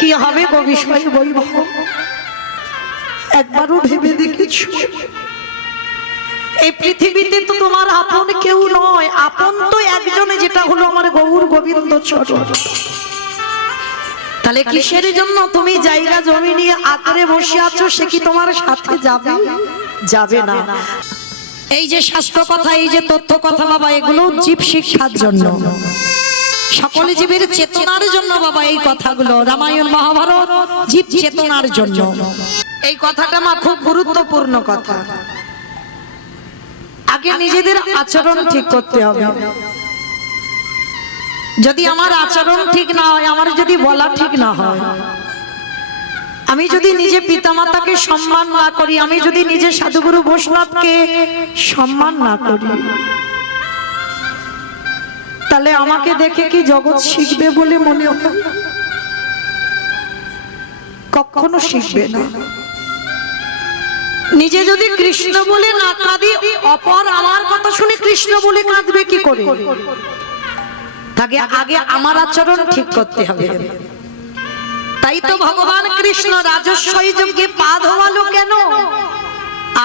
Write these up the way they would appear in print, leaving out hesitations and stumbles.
কি হবে গো বিষয় বৈভব? একবারও ভেবে দেখেছো? এই পৃথিবীতে তো তোমার আপন কেউ নয়, আপন তো একজনে, যেটা হলো আমার গৌর গোবিন্দ চরণ। তাহলে কিসের জন্য তুমি জায়গা জমি নিয়ে আঁকড়ে বসে আছো? সে কি তোমার সাথে যাবে? যাবে না। এই যে শাস্ত্র কথা, এই যে তথ্য কথা বাবা, এগুলো জীব শিক্ষার জন্য, সকল জীবের চেতনার জন্য বাবা। এই কথাগুলো রামায়ণ মহাভারত জীব চেতনার জন্য। এই কথাটা মা খুব গুরুত্বপূর্ণ কথা। আগে নিজেদের আচরণ ঠিক করতে হবে। যদি আমার আচরণ ঠিক না হয়, আমার যদি বলা ঠিক না হয়, আমি যদি নিজে পিতামাতাকে সম্মান না করি, আমি যদি নিজে সাধুগুরু বৈষ্ণবকে সম্মান না করি, তাহলে আমাকে দেখে কি জগৎ শিখবে বলে মনে হয়? কখনো শিখবে না। নিজে যদি কৃষ্ণ বলে না কাঁদি, অপর আমার কথা শুনে কৃষ্ণ বলে কাঁদবে কি করে? আগে আমার আচরণ ঠিক করতে হবে। তাই তো ভগবান কৃষ্ণ রাজস্ব যজ্ঞে পা ধোয়ালো কেন?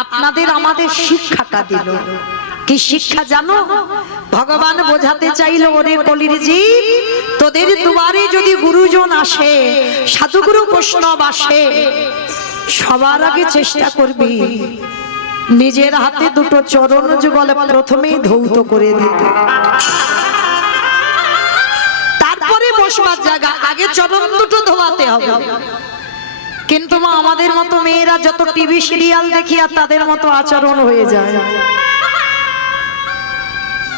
আপনাদের আমাদের শিক্ষাটা দিল। কি শিক্ষা জানো? ভগবান বোঝাতে চাইলো, ওরে কলির জীব, তোদের দুয়ারে যদি গুরুজন আসে, সাধুগুরু বৈষ্ণব আসে, সবার আগে চেষ্টা করবি নিজের হাতে দুটো চরণ যুগল প্রথমেই ধৌত করে দিতে। তারপরে বসবার জায়গা, আগে চরণ দুটো ধোয়াতে হবে। কিন্তু মা, আমাদের মতো মেয়েরা যত টিভি সিরিয়াল দেখি আর তাদের মতো আচরণ হয়ে যায়,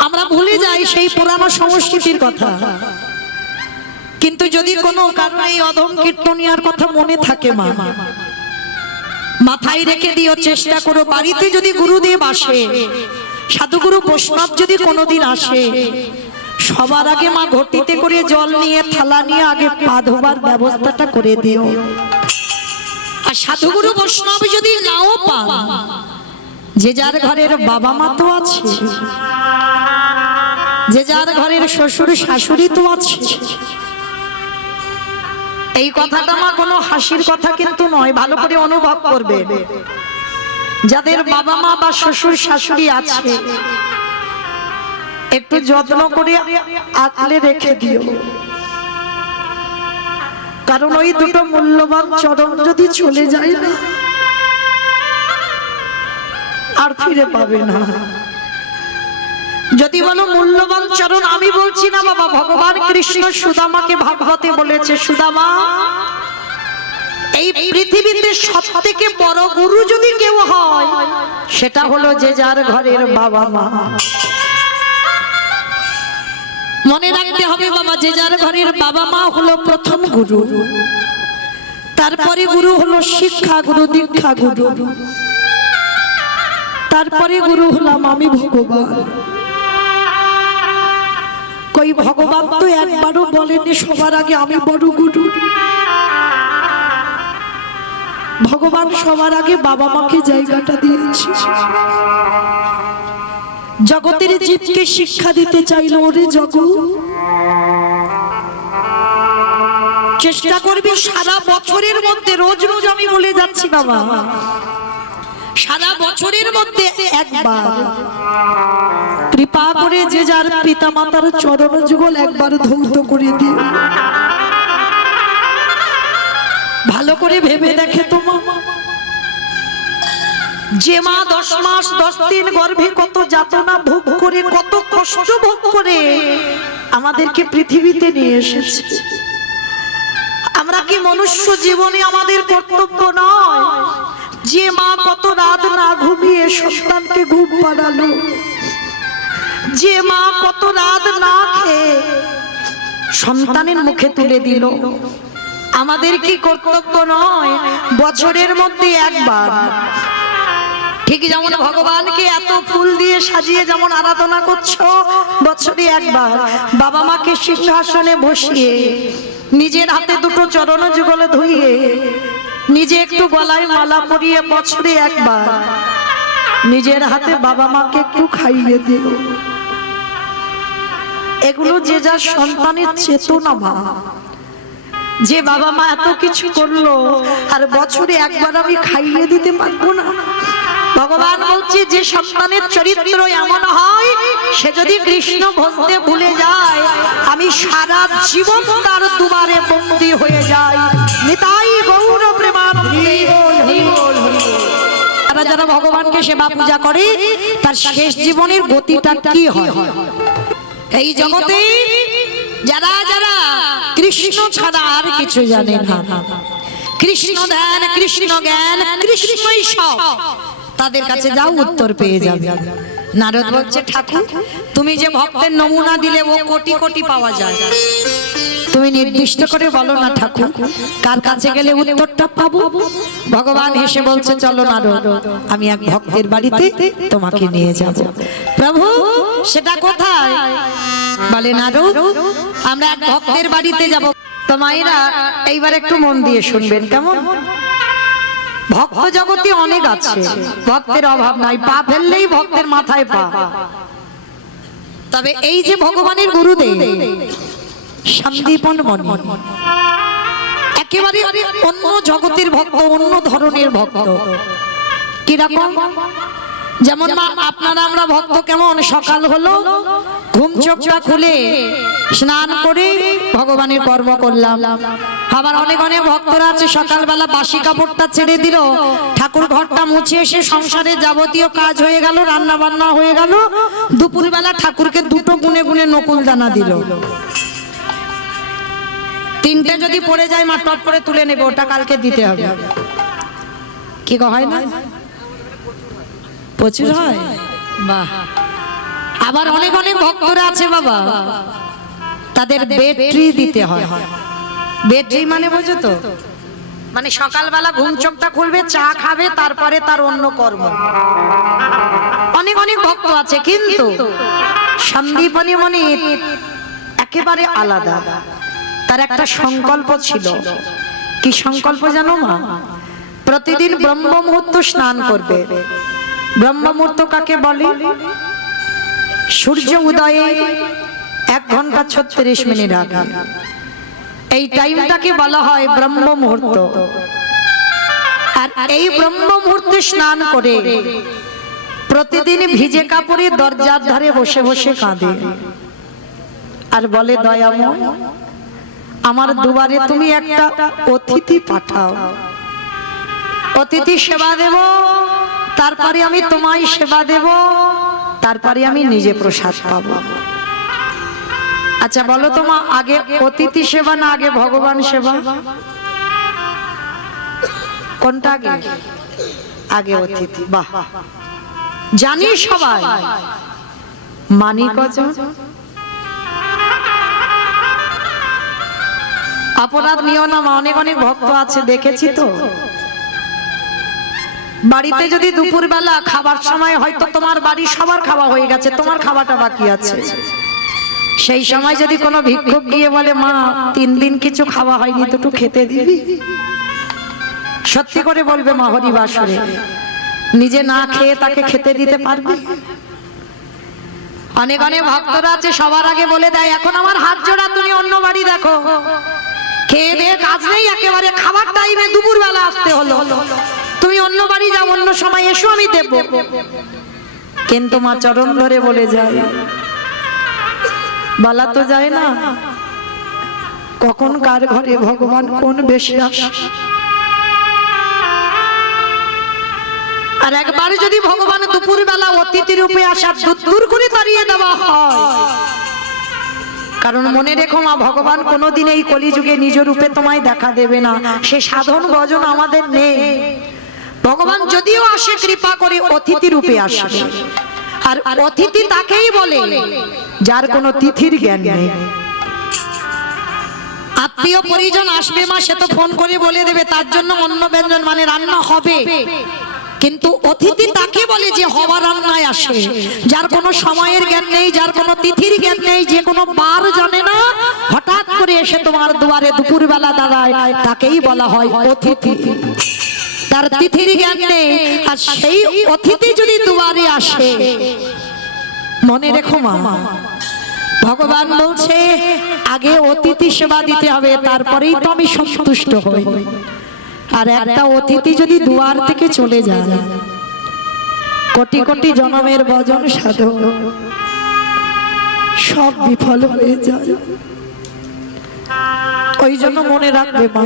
আমরা ভুলে যাই সেই পুরানো সংস্কৃতির কথা। কিন্তু যদি কোনো কারণে এই অধম কীর্তনিয়ার কথা মনে থাকে মা, মাথায় রেখে দিও, চেষ্টা করো বাড়িতে যদি গুরুদেব আসে, সাধুগুরু বৈষ্ণব যদি কোনোদিন আসে, সবার আগে মা ঘটিতে করে জল নিয়ে, থালা নিয়ে আগে পা ধোবার ব্যবস্থাটা করে দিও। আর সাধুগুরু বৈষ্ণব যদি নাও পান, যে যার ঘরের বাবা মা তো আছে, যে যার ঘরের শ্বশুর শাশুড়ি তো আছে। এই কথাটা মা কোনো হাসির কথা কিন্তু নয়, ভালো করে অনুভব করবে। যাদের বাবা মা বা শ্বশুর শাশুড়ি আছে, একটু যত্ন করে আঁকলে রেখে দিও। কারণ ওই দুটো মূল্যবান চরণ যদি চলে যায় না, আর ফিরে পাবে না। যদি বলো মূল্যবান চরণ, আমি বলছি না বাবা, ভগবান কৃষ্ণ সুদামাকে ভাগবতে বলেছে, সুদামা, এই পৃথিবীতে সবথেকে বড় গুরু যদি কেউ হয়, সেটা হলো যে যার ঘরের বাবা মা। মনে রাখতে হবে বাবা, যে যার ঘরের বাবা মা হলো প্রথম গুরু। তারপরে গুরু হলো শিক্ষা গুরু, দীক্ষা গুরু। তারপরে গুরু হলাম আমি, ভগবান। কই ভগবান তো একবারও বলেনি সবার আগে আমি বড় গুরু। ভগবান সবার আগে বাবা মাকে জায়গাটা দিয়েছে। জগতের জীবকে শিক্ষা দিতে চাইলো, ওরে জগৎ, চেষ্টা করবি সারা বছরের মধ্যে, রোজ রোজ আমি বলে যাচ্ছি বাবা, সারা বছরের মধ্যে একবার কৃপা করে যে যার পিতা মাতার চরণ যুগল একবার ধৌত করে দিও। ভালো করে ভেবে দেখে তো মা, যে মা 10 মাস 10 দিন গর্ভে কত যাতনা ভোগ করে, কত কষ্ট ভোগ করে আমাদেরকে পৃথিবীতে নিয়ে এসেছে, আমরা কি মনুষ্য জীবনে আমাদের কর্তব্য নয় যে মা কত রাত না ঘুমিয়ে সন্তানকে ঘুম পাড়ালো, যে মা কত রাত না খেয়ে সন্তানের মুখে তুলে দিল, আমাদের কি কর্তব্য নয় বছরের মধ্যে একবার, ঠিক যেমন ভগবানকে এত ফুল দিয়ে সাজিয়ে যেমন আরাধনা করছো, বছরে একবার বাবা মাকে সিংহাসনে বসিয়ে নিজের হাতে দুটো চরণ যুগল ধুইয়ে নিজে একটু গলায় মালা পরিয়ে বছরে একবার নিজের হাতে বাবা মাকে একটু খাইয়ে দিও। এগুলো যে যার সন্তানের চেতনা মা, যে বাবা মা এত কিছু করলো আর বছরে একবার আমি খাইয়ে দিতে পারবো না। ভগবান বলছে যে সন্তানের চরিত্র এমন হয় সে যদি কৃষ্ণ ভজতে ভুলে যায় আমি সারা জীবন তার দুবারে বন্দী হয়ে যাই। নিতাই গৌর প্রেমানন্দে। যারা ভগবানকে সেবা পূজা করে তার শেষ জীবনের গতিটা কি হয়? এই জগতে যারা যারা কৃষ্ণ ছাড়া আর কিছু জানে না, কৃষ্ণ ধ্যান, কৃষ্ণ জ্ঞান, কৃষ্ণই সব, তাদের কাছে যাও উত্তর পেয়ে যাবে। নারদ বলছে ঠাকুর তুমি যে ভক্তের নমুনা দিলে ও কোটি কোটি পাওয়া যায়, তুমি নির্দিষ্ট করে বলো না ঠাকুর কার কাছে গেলে উত্তরটা পাবো। ভগবান হেসে বলছে চলো নারদ, আমি এক ভক্তের বাড়িতে তোমাকে নিয়ে যাব। প্রভু সেটা কোথায়? বলে নারদ আমরা এক ভক্তের বাড়িতে যাব। তো মায়েরা এইবার একটু মন দিয়ে শুনবেন কেমন? ভক্ত জগতে অনেক আছে, ভক্তের অভাব নাই, পা ফেললেই ভক্তের মাথায় পা। তবে এই যে ভগবানের গুরুদেব সন্দীপন মণি একেবারে অন্য জগতের ভক্ত, অন্য ধরনের ভক্ত। কিরকম? যেমন আপনারা আমরা ভক্ত কেমন, সকাল হলো ঘুম চোখটা খুলে স্নান করে ভগবানের কর্ম করলাম। আবার অনেক অনেক ভক্তরা আছে সকালবেলা বাসি কাপড়টা ছেড়ে দিল, ঠাকুর ঘরটা মুছে এসে সংসারে যাবতীয় কাজ হয়ে গেল, রান্না বান্না হয়ে গেল, দুপুরবেলা ঠাকুরকে দুটো গুনে গুনে নকুল দানা দিল। তিনটে যদি পড়ে যায় মা টপ করে তুলে নেবে, ওটা কালকে দিতে হবে। কি হয় না? প্রচুর হয়। বাহ। আবার অনেক অনেক ভক্তরা আছে বাবা তাদের ব্যাটারি দিতে হয়। ব্যাটারি মানে বোঝো তো? মানে সকালবেলা ঘুম চোখটা খুলবে, চা খাবে, তারপরে তার অন্য কর্ম। অনেক অনেক ভক্ত আছে, কিন্তু সন্দীপনী মনে একেবারে আলাদা। তার একটা সংকল্প ছিল। কি সংকল্প জানো মা? প্রতিদিন ব্রহ্ম মুহূর্ত স্নান করবে। ব্রহ্ম মুহূর্ত কাকে বলে? সূর্য উদয়ে 1 ঘন্টা 36 মিনিট আগে এই টাইমটাকে বলা হয় ব্রহ্ম মুহূর্ত। আর এই ব্রহ্ম মুহূর্তে স্নান করে প্রতিদিন ভিজে কাপড়ে দরজার ধারে বসে বসে কাঁদে আর বলে দয়াময় আমার দুয়ারে তুমি একটা অতিথি পাঠাও, অতিথি সেবা দেব, তারপরে আমি তোমায় সেবা দেব, তারপরে আমি নিজে প্রসাদ পাবো। আচ্ছা বলো তো মা, আগে অতিথি সেবা না আগে ভগবান সেবা? কোনটা আগে? আগে অতিথি। বাহ, জানি সবাই, মানি কজন? অপরাধ নিও না মা, অনেক অনেক ভক্ত আছে দেখেছি তো। বাড়িতে যদি দুপুরবেলা খাবার সময় হয়তো তোমার বাড়ি সবার খাওয়া হয়ে গেছে, তোমার খাওয়াটা বাকি আছে, সেই সময় যদি কোনো ভিক্ষুক গিয়ে বলে মা 3 দিন কিছু খাওয়া হয়নি, তো একটু খেতে দিবি, সত্যি করে বলবে মা হরিবাসরে নিজে না খেয়ে তাকে খেতে দিতে পারবে? অনেক অনেক ভক্তরা আছে সবার আগে বলে দেয় এখন আমার হাত জোড়া, তুমি অন্য বাড়ি দেখো, খেয়ে দিয়ে কাজ নেই, একেবারে খাবার টাইমে দুপুরবেলা আসতে হলো, তুমি অন্য বাড়ি যাও, অন্য সময় এসো আমি দেব। কিন্তু মা চরণ ধরে বলে যায়, বলা তো যায় না কখন কার ঘরে ভগবান কোন বেশে আসে। আর একবার যদি ভগবান দুপুরবেলা অতিথি রূপে আসা দূর করে তাড়িয়ে দেওয়া হয়, কারণ মনে রেখো মা ভগবান কোনোদিন এই কলিযুগে নিজ রূপে তোমায় দেখা দেবে না, সে সাধন ভজন আমাদের নেই। ভগবান যদিও আসে কৃপা করে অতিথি রূপে আসে, আর অতিথি তাকেই বলে যার কোনো তিথির জ্ঞান নেই। আত্মীয় পরিজন আসবে মা, সে তো ফোন করে বলে দেবে, তার জন্য অন্য ব্যঞ্জন মানে রান্না হবে, কিন্তু অতিথি তাকে বলে যে হওয়া রান্নায় আসে, যার কোনো সময়ের জ্ঞান নেই, যার কোনো তিথির জ্ঞান নেই, যে কোনো বার জানে না, হঠাৎ করে এসে তোমার দুয়ারে দুপুরবেলা দাঁড়ায়, তাকেই বলা হয় অতিথি। তার তিথির জ্ঞান নেই, আর সেই অতিথি যদি দুয়ারে আসে, মনে রেখো মা ভগবান বলছে আগে অতিথি সেবা দিতে হবে, তারপরেই তো আমি সন্তুষ্ট হই। আর একটা অতিথি যদি দুয়ার থেকে চলে যায়, কোটি কোটি জনমের ভজন সাধন সব বিফল হয়ে যায়। ওই জন্য মনে রাখবে মা,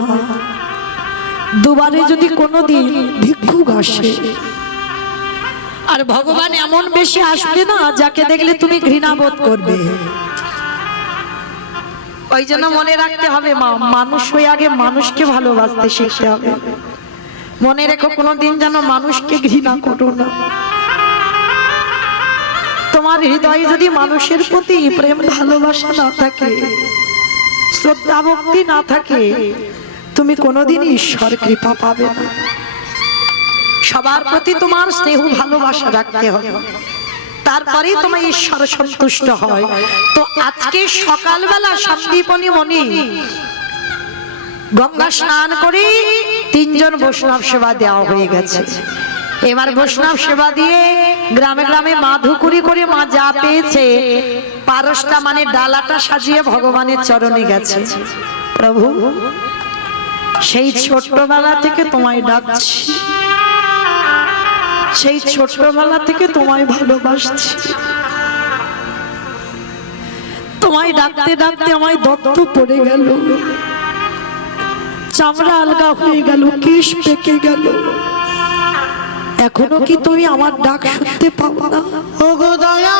দুবারে যদি কোনোদিন ভিক্ষুক আসে, আর ভগবান এমন বেশি আসবে না যাকে দেখলে তুমি ঘৃণা বোধ করবে। ওই জন্য মনে রাখতে হবে মা, মানুষ হয়ে আগে মানুষকে ভালোবাসতে শিখতে হবে। মনে রেখো, কোনোদিন যেন মানুষকে ঘৃণা করো না। তোমার হৃদয়ে যদি মানুষের প্রতি প্রেম ভালোবাসা না থাকে, শ্রদ্ধা ভক্তি না থাকে, তুমি কোনোদিন ঈশ্বর কৃপা পাবে না। সবার প্রতি তোমার স্নেহ ভালোবাসা রাখতে হবে, তারপরেই তোমার ঈশ্বর সন্তুষ্ট হয়। তো আজকে সকালবেলা সন্দীপনী মণি গঙ্গা স্নান করে 3 জন বৈষ্ণব সেবা দেওয়া হয়ে গেছে। এবার বৈষ্ণব সেবা দিয়ে গ্রামে গ্রামে মাধুকুরি করে মা যা পেয়েছে পারসটা মানে ডালাটা সাজিয়ে ভগবানের চরণে গেছে। প্রভু, সেই ছোট্টবেলা থেকে তোমায় ডাকছি, সেই ছোট্টবেলা থেকে তোমায় ভালোবাসছি। তোমায় ডাকতে ডাকতে আমায় দত্ত পড়ে গেল, চামড়া আলগা হয়ে গেল, কেশ পেকে গেল। এখনো কি তুমি আমার ডাক শুনতে পাও না? ওগো দয়া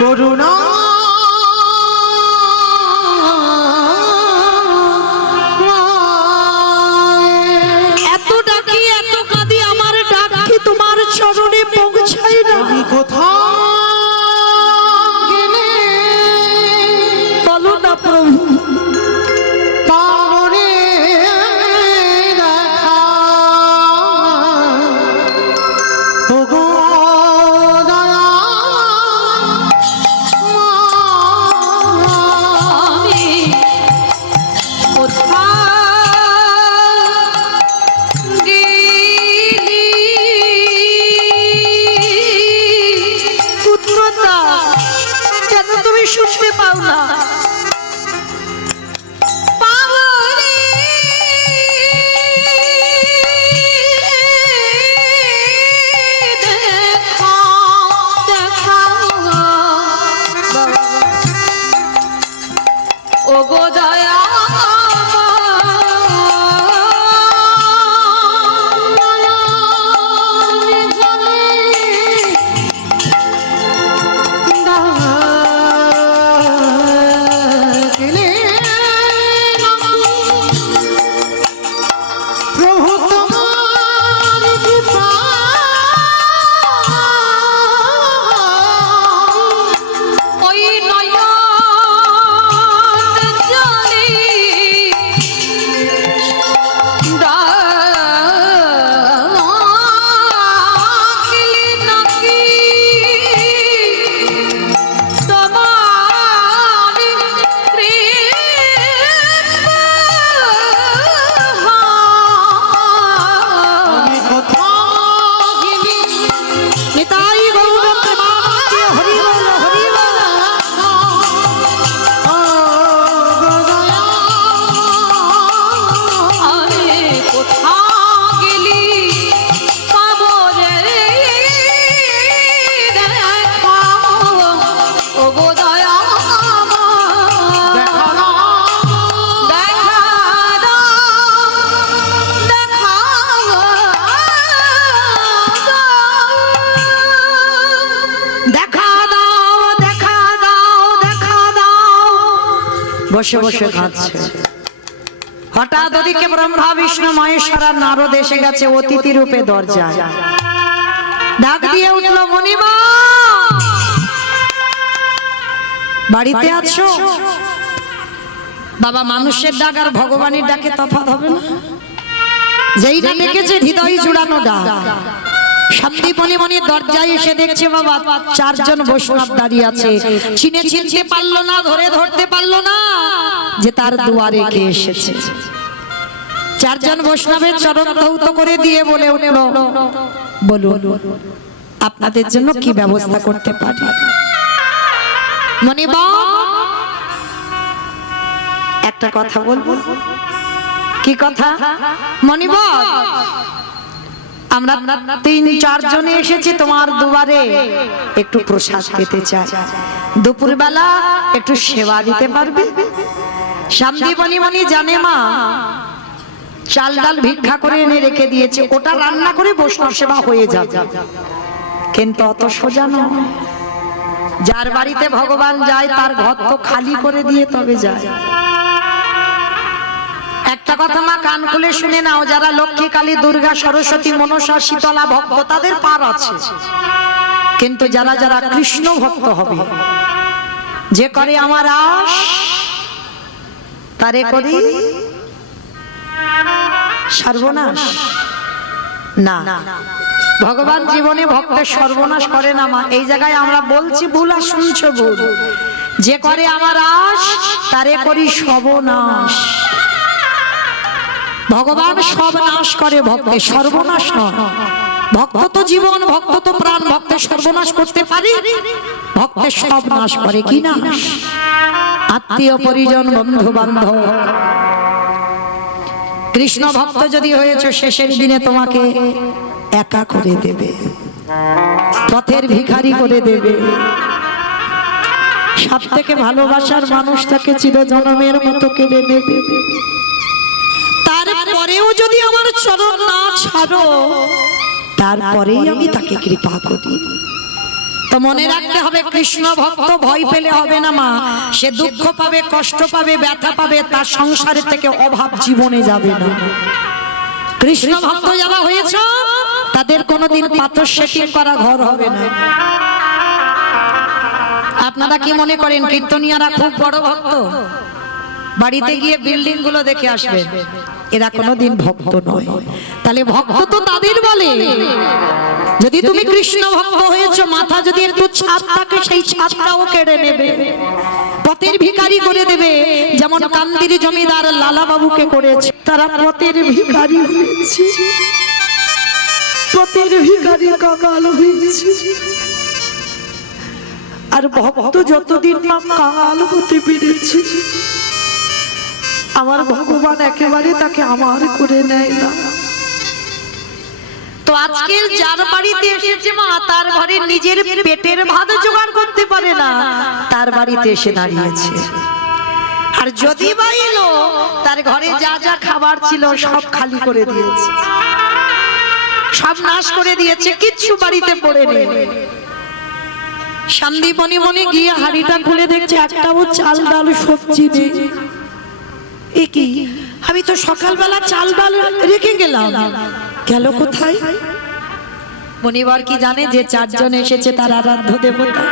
করুণা এত ডাকি এত কাঁদি, আমার ডাক কি তোমার চরণে পৌঁছায় না? কোথাও গেলে বলো না প্রভু, পাবনে দেখা ওগো শুনতে পাও না? ওগো দয়া বসে বসে খাচ্ছে। হঠাৎ ওদিকে ব্রহ্মা বিষ্ণু মহেশ্বর আর নারদ এসে গেছে অতিথি রূপে দরজায়। ডাক দিয়ে উঠলো, মণিমা বাড়িতে আছো? বাবা, মানুষের ডাক আর ভগবানের ডাকে তফাৎ হবে না? যেইটা ডেকেছে হৃদয় জুড়ানো ডাক। শান্তিপনি মনি দরজায় এসে দেখছে বাবা চারজন বৈষ্ণব দাঁড়িয়ে আছে। চিনতে পারলো না, ধরতে পারলো না যে তার দুয়ারে কে এসেছে। চারজন বৈষ্ণবের চরণ ধৌত করে দিয়ে বলে উঠল, বলুন আপনাদের জন্য কি ব্যবস্থা করতে পারি? মনিবা একটা কথা বলবো। কি কথা? মনিবা, আমরা 3-4 জনে এসেছি তোমার দুয়ারে, একটু প্রসাদ পেতে চাই। দুপুরবেলা একটু সেবা দিতে পারবে? শান্তিপনি মনি জানে মা চাল ডাল ভিক্ষা করে এনে রেখে দিয়েছে, ওটা রান্না করে বৈষ্ণব সেবা হয়ে যাবে। কিন্তু অত সোজা নয়। যার বাড়িতে ভগবান যায় তার ঘর তো খালি করে দিয়ে তবে যায়। একটা কথা মা কান খুলে শুনে নাও, যারা লক্ষ্মী, কালী, দুর্গা, সরস্বতী, মনসা, শীতলা ভক্ত তাদের পার আছে, কিন্তু যারা যারা কৃষ্ণ ভক্ত হবে, যে করে আমার আশ তারে করি সর্বনাশ না। ভগবান জীবনে ভক্তের সর্বনাশ করে না মা। এই জায়গায় আমরা বলছি ভুল আর শুনছো ভুল। যে করে আমার আশ তারে করি সর্বনাশ। ভগবান সব নাশ করে, ভক্তের সর্বনাশ নয়। ভক্ত তো জীবন, ভক্ত তো প্রাণ, ভক্তের সর্বনাশ করতে পারি? ভক্তের সব নাশ করে কি না? আত্মীয় পরিজন, বন্ধু বান্ধব। কৃষ্ণ ভক্ত যদি হয়েছে, শেষের দিনে তোমাকে একা করে দেবে, পথের ভিখারি করে দেবে। সব থেকে ভালোবাসার মানুষটাকে চিরজন্মের মতো কেড়ে নেবে। তারপরেও যদি আমার চরণ না ছাড়ো, তারপরেই আমি তাকে কৃপা করি। তো মনে রাখতে হবে, কৃষ্ণ ভক্ত ভয় পেলে হবে না মা। সে দুঃখ পাবে, কষ্ট পাবে, ব্যথা পাবে, তার সংসারের থেকে অভাব জীবনে যাবে না। কৃষ্ণ ভক্ত যারা হয়েছে তাদের কোনোদিন পাথর সেটিং করা ঘর হবে না। আপনারা কি মনে করেন কীর্তনিয়ারা খুব বড় ভক্ত? বাড়িতে গিয়ে বিল্ডিং গুলো দেখে আসবেন, এরা কোনোদিন ভক্ত নয়। তাহলে ভক্ত তো তাদের বলে, যদি তুমি কৃষ্ণ ভক্ত হয়েছো, মাথা যদি একটু ছাদ থাকে সেই ছাদটাও কেড়ে নেবে, পথের ভিখারি করে দেবে। যেমন কান্দির জমিদার লালা বাবুকে করেছে, তারা পথের ভিখারি হয়েছে, পথের ভিখারি কাঙাল হয়েছে। আর ভক্ত যতদিন না কাঙাল হতে পেরেছে, আমার ভগবান একেবারে তাকে আমার করে নেয় না। তো আজকে যার বাড়িতে এসেছে মা, তার ঘরে নিজের পেটের ভাত জোগাড় করতে পারে না, তার বাড়িতে এসে দাঁড়িয়েছে। আর যদি বা এলো, তার ঘরে যা যা খাবার ছিল সব খালি করে দিয়েছে, সব নাশ করে দিয়েছে, কিচ্ছু বাড়িতে পড়ে নেই। শান্তিপনি মনে গিয়ে হাড়িটা খুলে দেখছে একটাও চাল ডাল সবজি নেই। কি, আমি তো সকালবেলা চাল ডাল রেখে গেলাম, গেল কোথায়? মনিবার কি জানে যে 4 জন এসেছে তার আরাধ্য দেবতা?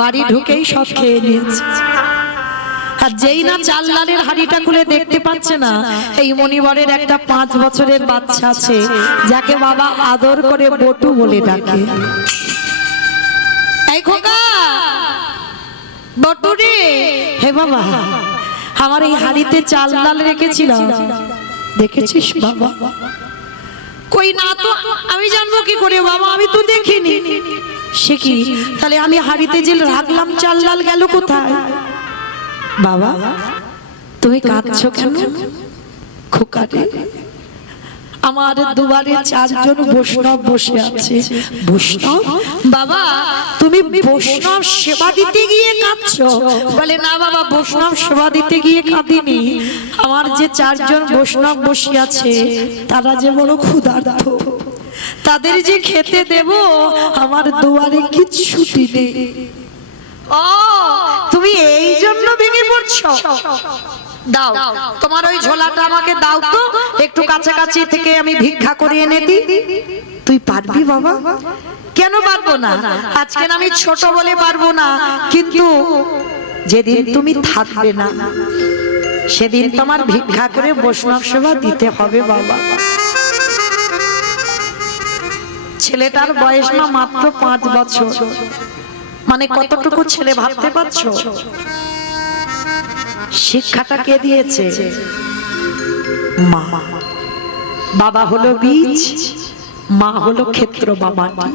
বাড়ি ঢুকেই সব খেয়ে নিয়েছে। আর যেই না চাল ডালের হাড়িটা খুলে দেখতে পাচ্ছে না, এই মনিবরের একটা 5 বছরের বাচ্চা আছে, যাকে বাবা আদর করে বটু বলে ডাকে। এই খোকা, বটু রে, হে বাবা, আমার এই হাড়িতে চাল ডাল রেখেছিলাম, দেখেছিস বাবা? কই না তো, আমি জানবো কি করে বাবা, আমি তো দেখিনি। সে কি, তাহলে আমি হাড়িতে যে রাখলাম চাল ডাল গেল কোথায়? বাবা তুমি কাঁদছো কেন? খোকা রে, আমার দুয়ারে 4 জন বৈষ্ণব বসে আছে। বৈষ্ণব? বাবা তুমি বৈষ্ণব সেবা দিতে গিয়ে কাঁদছো? বলে না বাবা, বৈষ্ণব সেবা দিতে গিয়ে কাঁদিনি, আমার যে 4 জন বৈষ্ণব বসে আছে তারা যে বড় ক্ষুধার্ত, তাদের যে খেতে দেব আমার দুয়ারে কিচ্ছুটি নেই। ও তুমি এই জন্য ভেঙে পড়ছো? দাও তোমার ওই ঝোলাটা আমাকে দাও তো, একটু কাছাকাছি থেকে আমি ভিক্ষা করে এনে দিই। তুই পারবি বাবা? কেন পারবো না? আজকে আমি ছোট বলে পারবো না, কিন্তু যেদিন তুমি থাকবে না সেদিন তোমার ভিক্ষা করে বৈষ্ণব সেবা দিতে হবে বাবা। ছেলেটার বয়স না মাত্র 5 বছর, মানে কতটুকু ছেলে ভাবতে পারছো? শিক্ষাটা কে দিয়েছে? মা। বাবা হলো বীজ, মা হলো ক্ষেত্র বা মাটি।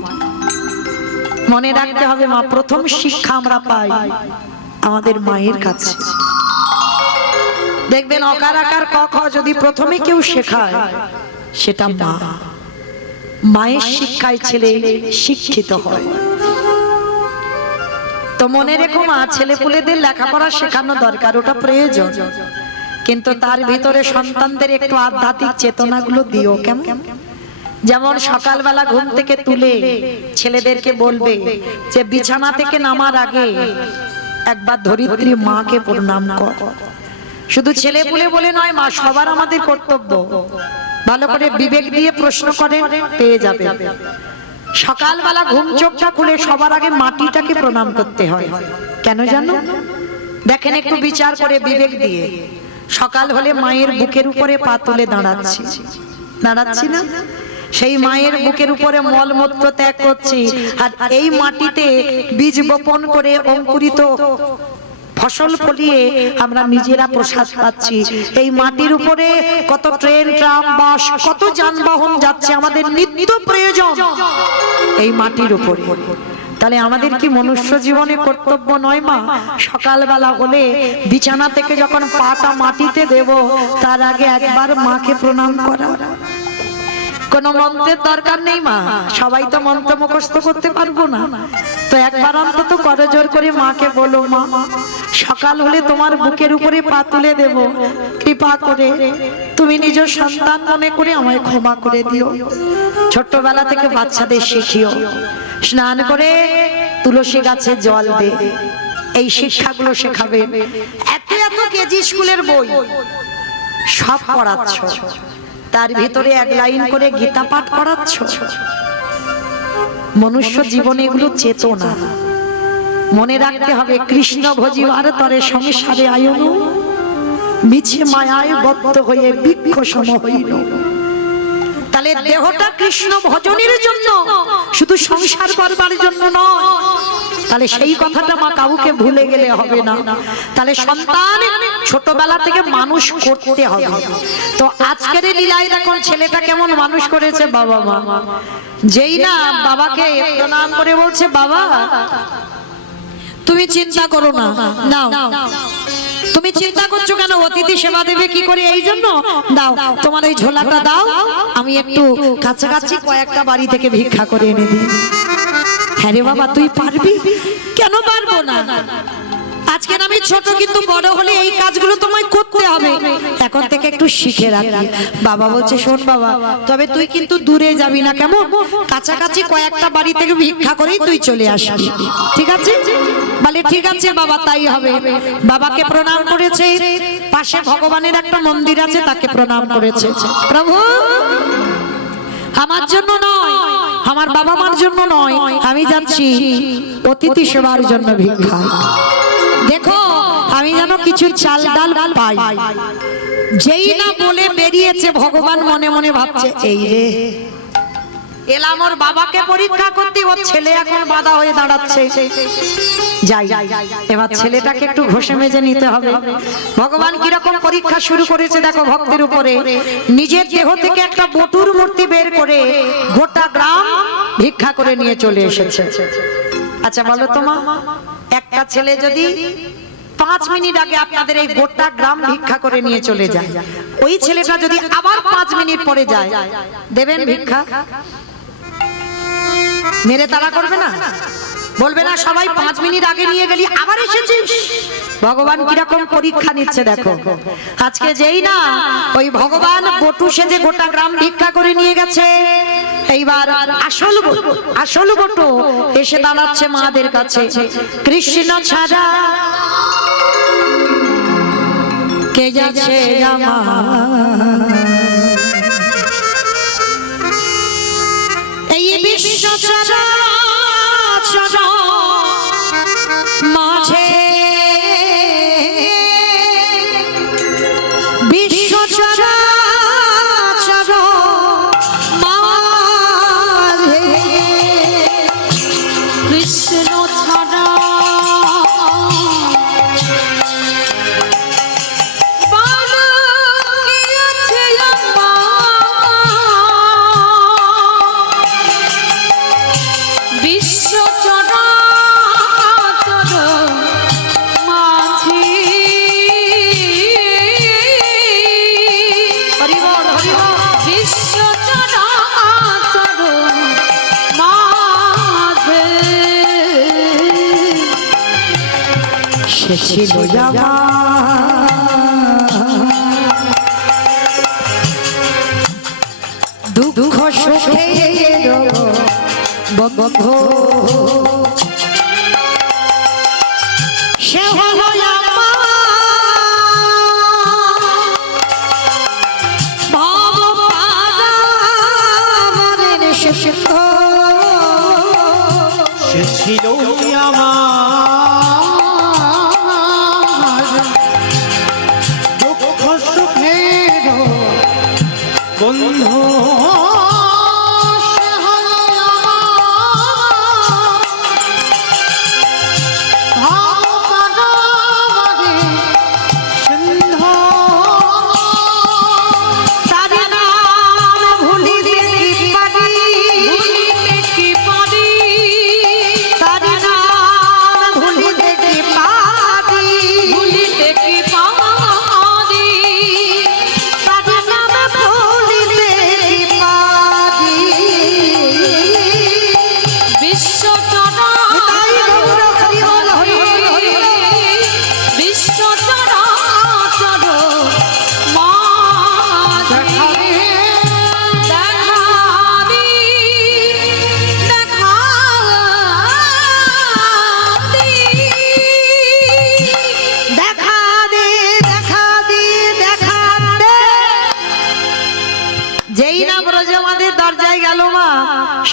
মনে রাখতে হবে মা, প্রথম শিক্ষা আমরা পাই আমাদের মায়ের কাছে। দেখবেন অকার আকার ক খ যদি প্রথমে কেউ শেখায় সেটা মা। মায়ের শিক্ষায় ছেলে শিক্ষিত হয়। তো মনে রেখো মা, ছেলে পুলেদের লেখাপড়া শেখানো দরকার, ওটা প্রয়োজন, কিন্তু তার ভিতরে সন্তানদের একটু আধ্যাত্মিক চেতনাগুলো দিও। কেমন? যেমন সকালবেলা ঘুম থেকে তুলে ছেলেদেরকে বলবে যে বিছানা থেকে নামার আগে একবার ধরিত্রী মাকে প্রণাম কর। শুধু ছেলে পুলে বলে নয় মা, সবার আমাদের কর্তব্য। ভালো করে বিবেক দিয়ে প্রশ্ন করেন, পেয়ে যাবে। সকালবেলা ঘুম চোখটা খুলে সবার আগে মাটিটাকে প্রণাম করতে হয়। কেন জানো? দেখেন একটু বিচার করে বিবেক দিয়ে। সকাল হলে মায়ের বুকের উপরে পা তুলে দাঁড়াচ্ছি না? সেই মায়ের বুকের উপরে মলমূত্র ত্যাগ করছি, আর এই মাটিতে বীজ বপন করে অঙ্কুরিত ফসল ফলিয়ে আমরা নিজেরা প্রসাদ পাচ্ছি। এই মাটির উপরে কত ট্রেন, ট্রাম, বাস, কত যানবাহন যাচ্ছে, আমাদের নিত্য প্রয়োজন এই মাটির উপরে। তাহলে আমাদের কি মনুষ্য জীবনে কর্তব্য নয় মা, সকালবেলা হলে বিছানা থেকে যখন পাটা মাটিতে দেব তার আগে একবার মাকে প্রণাম করা? কোন মন্ত্রের দরকার নেই মা, সবাই তো মন্ত্র মুখস্থ করতে পারবো না, তো একবার অন্তত করজোর করে মাকে বলো, মা সকাল হলে তোমার বুকের উপরে পা তুলে দেব, কৃপা করে তুমি নিজ সন্তান মনে করে আমায় ক্ষমা করে দিও। ছোট্টবেলা থেকে বাচ্চাদের শিখিও, স্নান করে তুলসী গাছে জল দে, এই শিক্ষাগুলো শেখাবে। এত এত কেজি স্কুলের বই সব পড়াচ্ছ, তার ভিতরে এক লাইন করে গীতা পাঠ করাচ্ছ। মনুষ্য জীবনে এগুলো চেতনা। মনে রাখতে হবে, কৃষ্ণ ভজিবার তরে সংসারে আয়ন, মিছে মায়ায় বদ্ধ হয়ে বৃক্ষ সম হইল। তাহলে দেহটা কৃষ্ণ ভজনের জন্য, শুধু সংসার করবার জন্য নয়। তাহলে সেই কথাটা মা কাউকে ভুলে গেলে হবে না। তাহলে সন্তান ছোটবেলা থেকে মানুষ করতে হবে। তো আজকের লীলায় দেখুন ছেলেটা কেমন মানুষ করেছে বাবা মা। যেই না বাবাকে প্রণাম করে বলছে, বাবা তুমি চিন্তা করো না, নাও। তুমি চিন্তা করছো কেন? অতিথি সেবা দেবে কি করে, এই জন্য দাও, তোমার এই ঝোলাটা দাও, আমি একটু কাছাকাছি কয়েকটা বাড়ি থেকে ভিক্ষা করে এনে দিই। হ্যাঁ রে বাবা, তুই পারবি? কেন পারবো না? আজকে আমি ছোট, কিন্তু বড় হলে এই কাজগুলো তোমায় করতে হবে। এখন থেকে একটু শিখে রাখি। বাবা বলছে, শোন বাবা, তবে তুই কিন্তু দূরে যাবি না, কেমন? কাছাকাছি কয়েকটা বাড়ি থেকে ভিক্ষা করেই তুই চলে আসবি, ঠিক আছে? বলে ঠিক আছে বাবা, তাই হবে। বাবাকে প্রণাম করেছে, পাশে ভগবানের একটা মন্দির আছে, তাকে প্রণাম করেছে। প্রভু আমার জন্য নয়, আমার বাবা মার জন্য নয়, আমি যাচ্ছি অতিথি সেবার জন্য ভিক্ষা। দেখো আমি যেন কিছু চাল ডাল পাই। যেই না বলে বেরিয়েছে, ভগবান মনে মনে ভাবছে, এই রে এলাম ওর বাবাকে পরীক্ষা করতে, ওর ছেলে এখন বাধা হয়ে দাঁড়াচ্ছে। যাই, এবার ছেলেটাকে একটু ঘষে মেজে নিতে হবে। ভগবান কিরকম পরীক্ষা শুরু করেছে দেখো ভক্তের উপরে। নিজের দেহ থেকে একটা বটুর মূর্তি বের করে গোটা গ্রাম ভিক্ষা করে নিয়ে চলে এসেছে। আচ্ছা বলো তো মা, একটা ছেলে যদি 5 মিনিট আগে আপনাদের এই গোটা গ্রাম ভিক্ষা করে নিয়ে চলে যায়, ওই ছেলেটা যদি আবার 5 মিনিট পরে যায়, দেবেন ভিক্ষা? মেরে তাড়া করবে না? বলবে না সবাই 5 মিনিট আগে নিয়ে গেলি আবার এসেছিস? ভগবান কিরকম পরীক্ষা নিচ্ছে দেখো। আজকে যেই না ওই ভগবান বটু সেজে গোটা গ্রাম ভিক্ষা করে নিয়ে গেছে, এইবার আসল বটু এসে দাঁড়াচ্ছে মাদের কাছে। কৃষ্ণ ছাড়া কে যাচ্ছে আমার, চরাচর মাঝে বিশ্ব চরাচর মাঝে কৃষ্ণ ছাড়া সে ছিল দুঃখ সুখের বন্ধু সে হলো সে ছিল আমার দুঃখ সুখের বন্ধু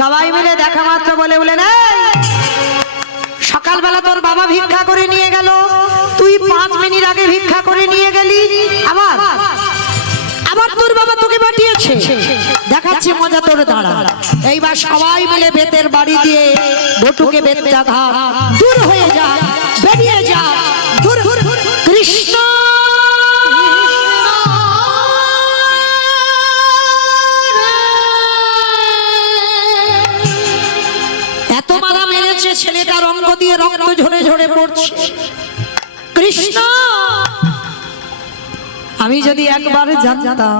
সবাই মিলে দেখা মাত্র বলে বলেন সকালবেলা তোর বাবা ভিক্ষা করে নিয়ে গেল, তুই 5 মিনিট আগে ভিক্ষা করে নিয়ে গেলি, আবার আবার তোর বাবা তোকে পাঠিয়েছে, দেখাচ্ছে মজা তোর দাঁড়া। এইবার সবাই মিলে বেতের বাড়ি দিয়ে বটুকে বেতটা ঘা দূর হয়ে যা, বেরিয়ে যা, দূর কৃষ্ণ এত মারা মেরেছে, ছেলেটার অঙ্গ দিয়ে রক্ত ঝরে ঝরে পড়ছে। কৃষ্ণ আমি যদি একবার জানতাম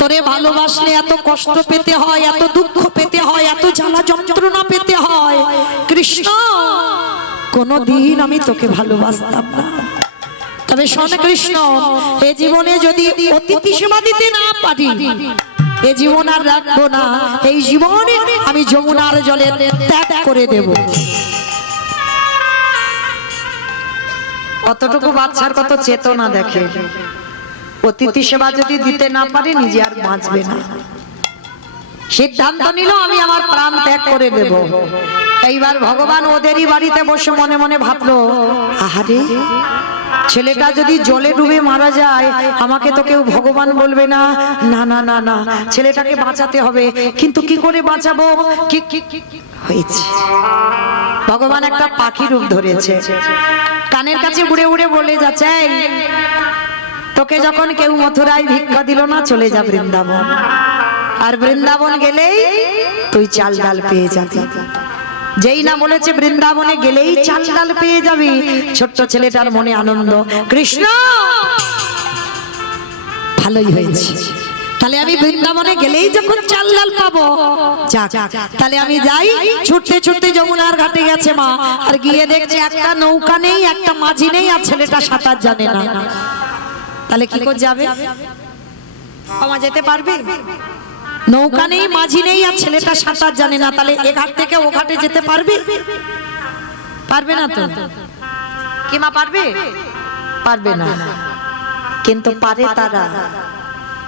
তোরে ভালোবাসলে এত কষ্ট পেতে হয়, এত দুঃখ পেতে হয়, এত জ্বালা যন্ত্রণা পেতে হয়, কৃষ্ণ কোনদিন আমি তোকে ভালোবাসতাম না। তবে শোন কৃষ্ণ, এ জীবনে যদি অতিথি সেবা দিতে না পারি, এ জীবন আর রাখবো না, এই জীবনে আমি যমুনার জলে ত্যাগ করে দেব। অতটুকু বাচ্চার কত চেতনা দেখে, অতিথি সেবা যদি দিতে না পারি নিজে আর বাঁচবে না। সিদ্ধান্ত নিল আমি আমার প্রাণ ত্যাগ করে দেব। এইবার ভগবান ওদেরই বাড়িতে বসে মনে মনে ভাবলো, আহারে ছেলেটা যদি জলে ডুবে মারা যায় আমাকে তো কেউ ভগবান বলবে না, না না না না ছেলেটাকে বাঁচাতে হবে, কিন্তু কি করে বাঁচাবো? হয়েছে ভগবান একটা পাখি রূপ ধরেছে, কানের কাছে উড়ে উড়ে বলে যাচ্ছে, তোকে যখন কেউ মথুরায় ভিক্ষা দিল না, চলে যা বৃন্দাবন, আর বৃন্দাবন গেলেই তুই চাল ডাল পেয়ে যাবি। যেই না বলেছে বৃন্দাবনে গেলেই চাল ডাল পেয়ে যাবি, ছোট্ট ছেলেটার মনে আনন্দ, কৃষ্ণ ভালোই হয়েছে, তাহলে আমি বৃন্দাবনে গেলেই যখন চাল ডাল পাবো, তাহলে আমি যাই। ছুটতে ছুটতে যমুনার ঘাটে গেছে মা, আর গিয়ে দেখছে একটা নৌকা নেই, একটা মাঝি নেই, আর ছেলেটা সাঁতার জানে না। তাহলে কি করে যাবে? মামা যেতে পারবে? নৌকা নেই, মাঝি নেই, আর ছেলেটা সাঁতার জানে না, তাহলে এ ঘাট থেকে ও ঘাটে যেতে পারবে? পারবে না তো। কি মা পারবে? পারবে না। কিন্তু পারে তারা,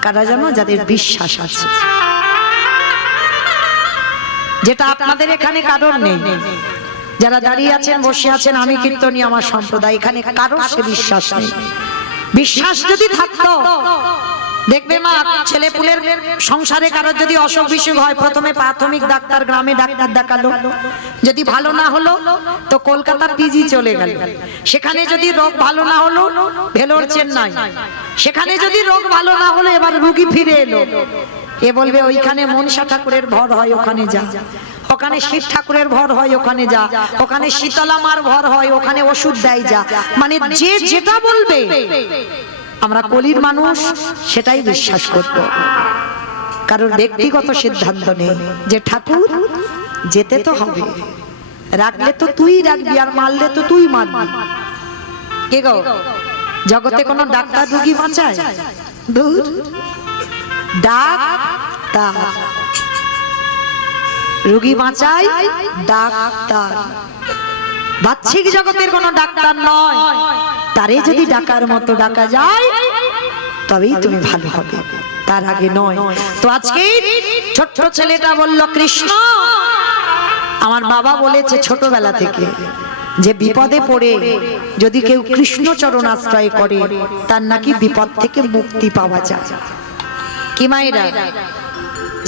কারা জানো? যাদের বিশ্বাস আছে। যেটা আপনাদের এখানে কারণ নেই। যারা দাঁড়িয়ে আছেন, বসে আছেন, আমি কীর্তনী, আমার সম্প্রদায়, এখানে কারো সে বিশ্বাস নেই। বিশ্বাস যদি থাকতো, দেখবে মা, ছেলেপুলের সংসারে কারোর যদি অসুখ বিসুখ হয়, প্রথমে প্রাথমিক ডাক্তার, গ্রামে ডাক্তার দেখালো, যদি ভালো না হলো তো কলকাতা পিজি চলে গেল, সেখানে যদি রোগ ভালো না হলো ভেলোর চেন্নাই, সেখানে যদি রোগ ভালো না হলো এবার রোগী ফিরে এলো, এ বলবে ওইখানে মনসা ঠাকুরের ভর হয় ওখানে যা, ওখানে শিব ঠাকুরের ভর হয় ওখানে যা, ওখানে শীতলা মার ভর হয় ওখানে ওষুধ দেয় যা। মানে যে যেটা বলবে, আমরা কলির মানুষ সেটাই বিশ্বাস করব, কারোর ব্যক্তিগত সিদ্ধান্ত নেই যে ঠাকুর যেতে তো হবে, রাখলে তো তুই রাখবি আর মারলে তো তুই মারবি। কে গো, জগতে কোনো ডাক্তার রোগী বাঁচায়? দূর, ডাক্তার রোগী বাঁচায় ডাক্তার, বাহ্যিক জগতের কোনো ডাক্তার নয়। তারে যদি ডাকার মতো ডাকা যায় তবেই তুমি ভালো হবে, তার আগে নয়। তো আজকে ছোট্ট ছেলেটা বলল কৃষ্ণ, আমার বাবা বলেছে ছোটবেলা থেকে যে বিপদে পড়ে যদি কেউ কৃষ্ণ চরণ আশ্রয় করে তার নাকি বিপদ থেকে মুক্তি পাওয়া যায়। কি মায়েরা,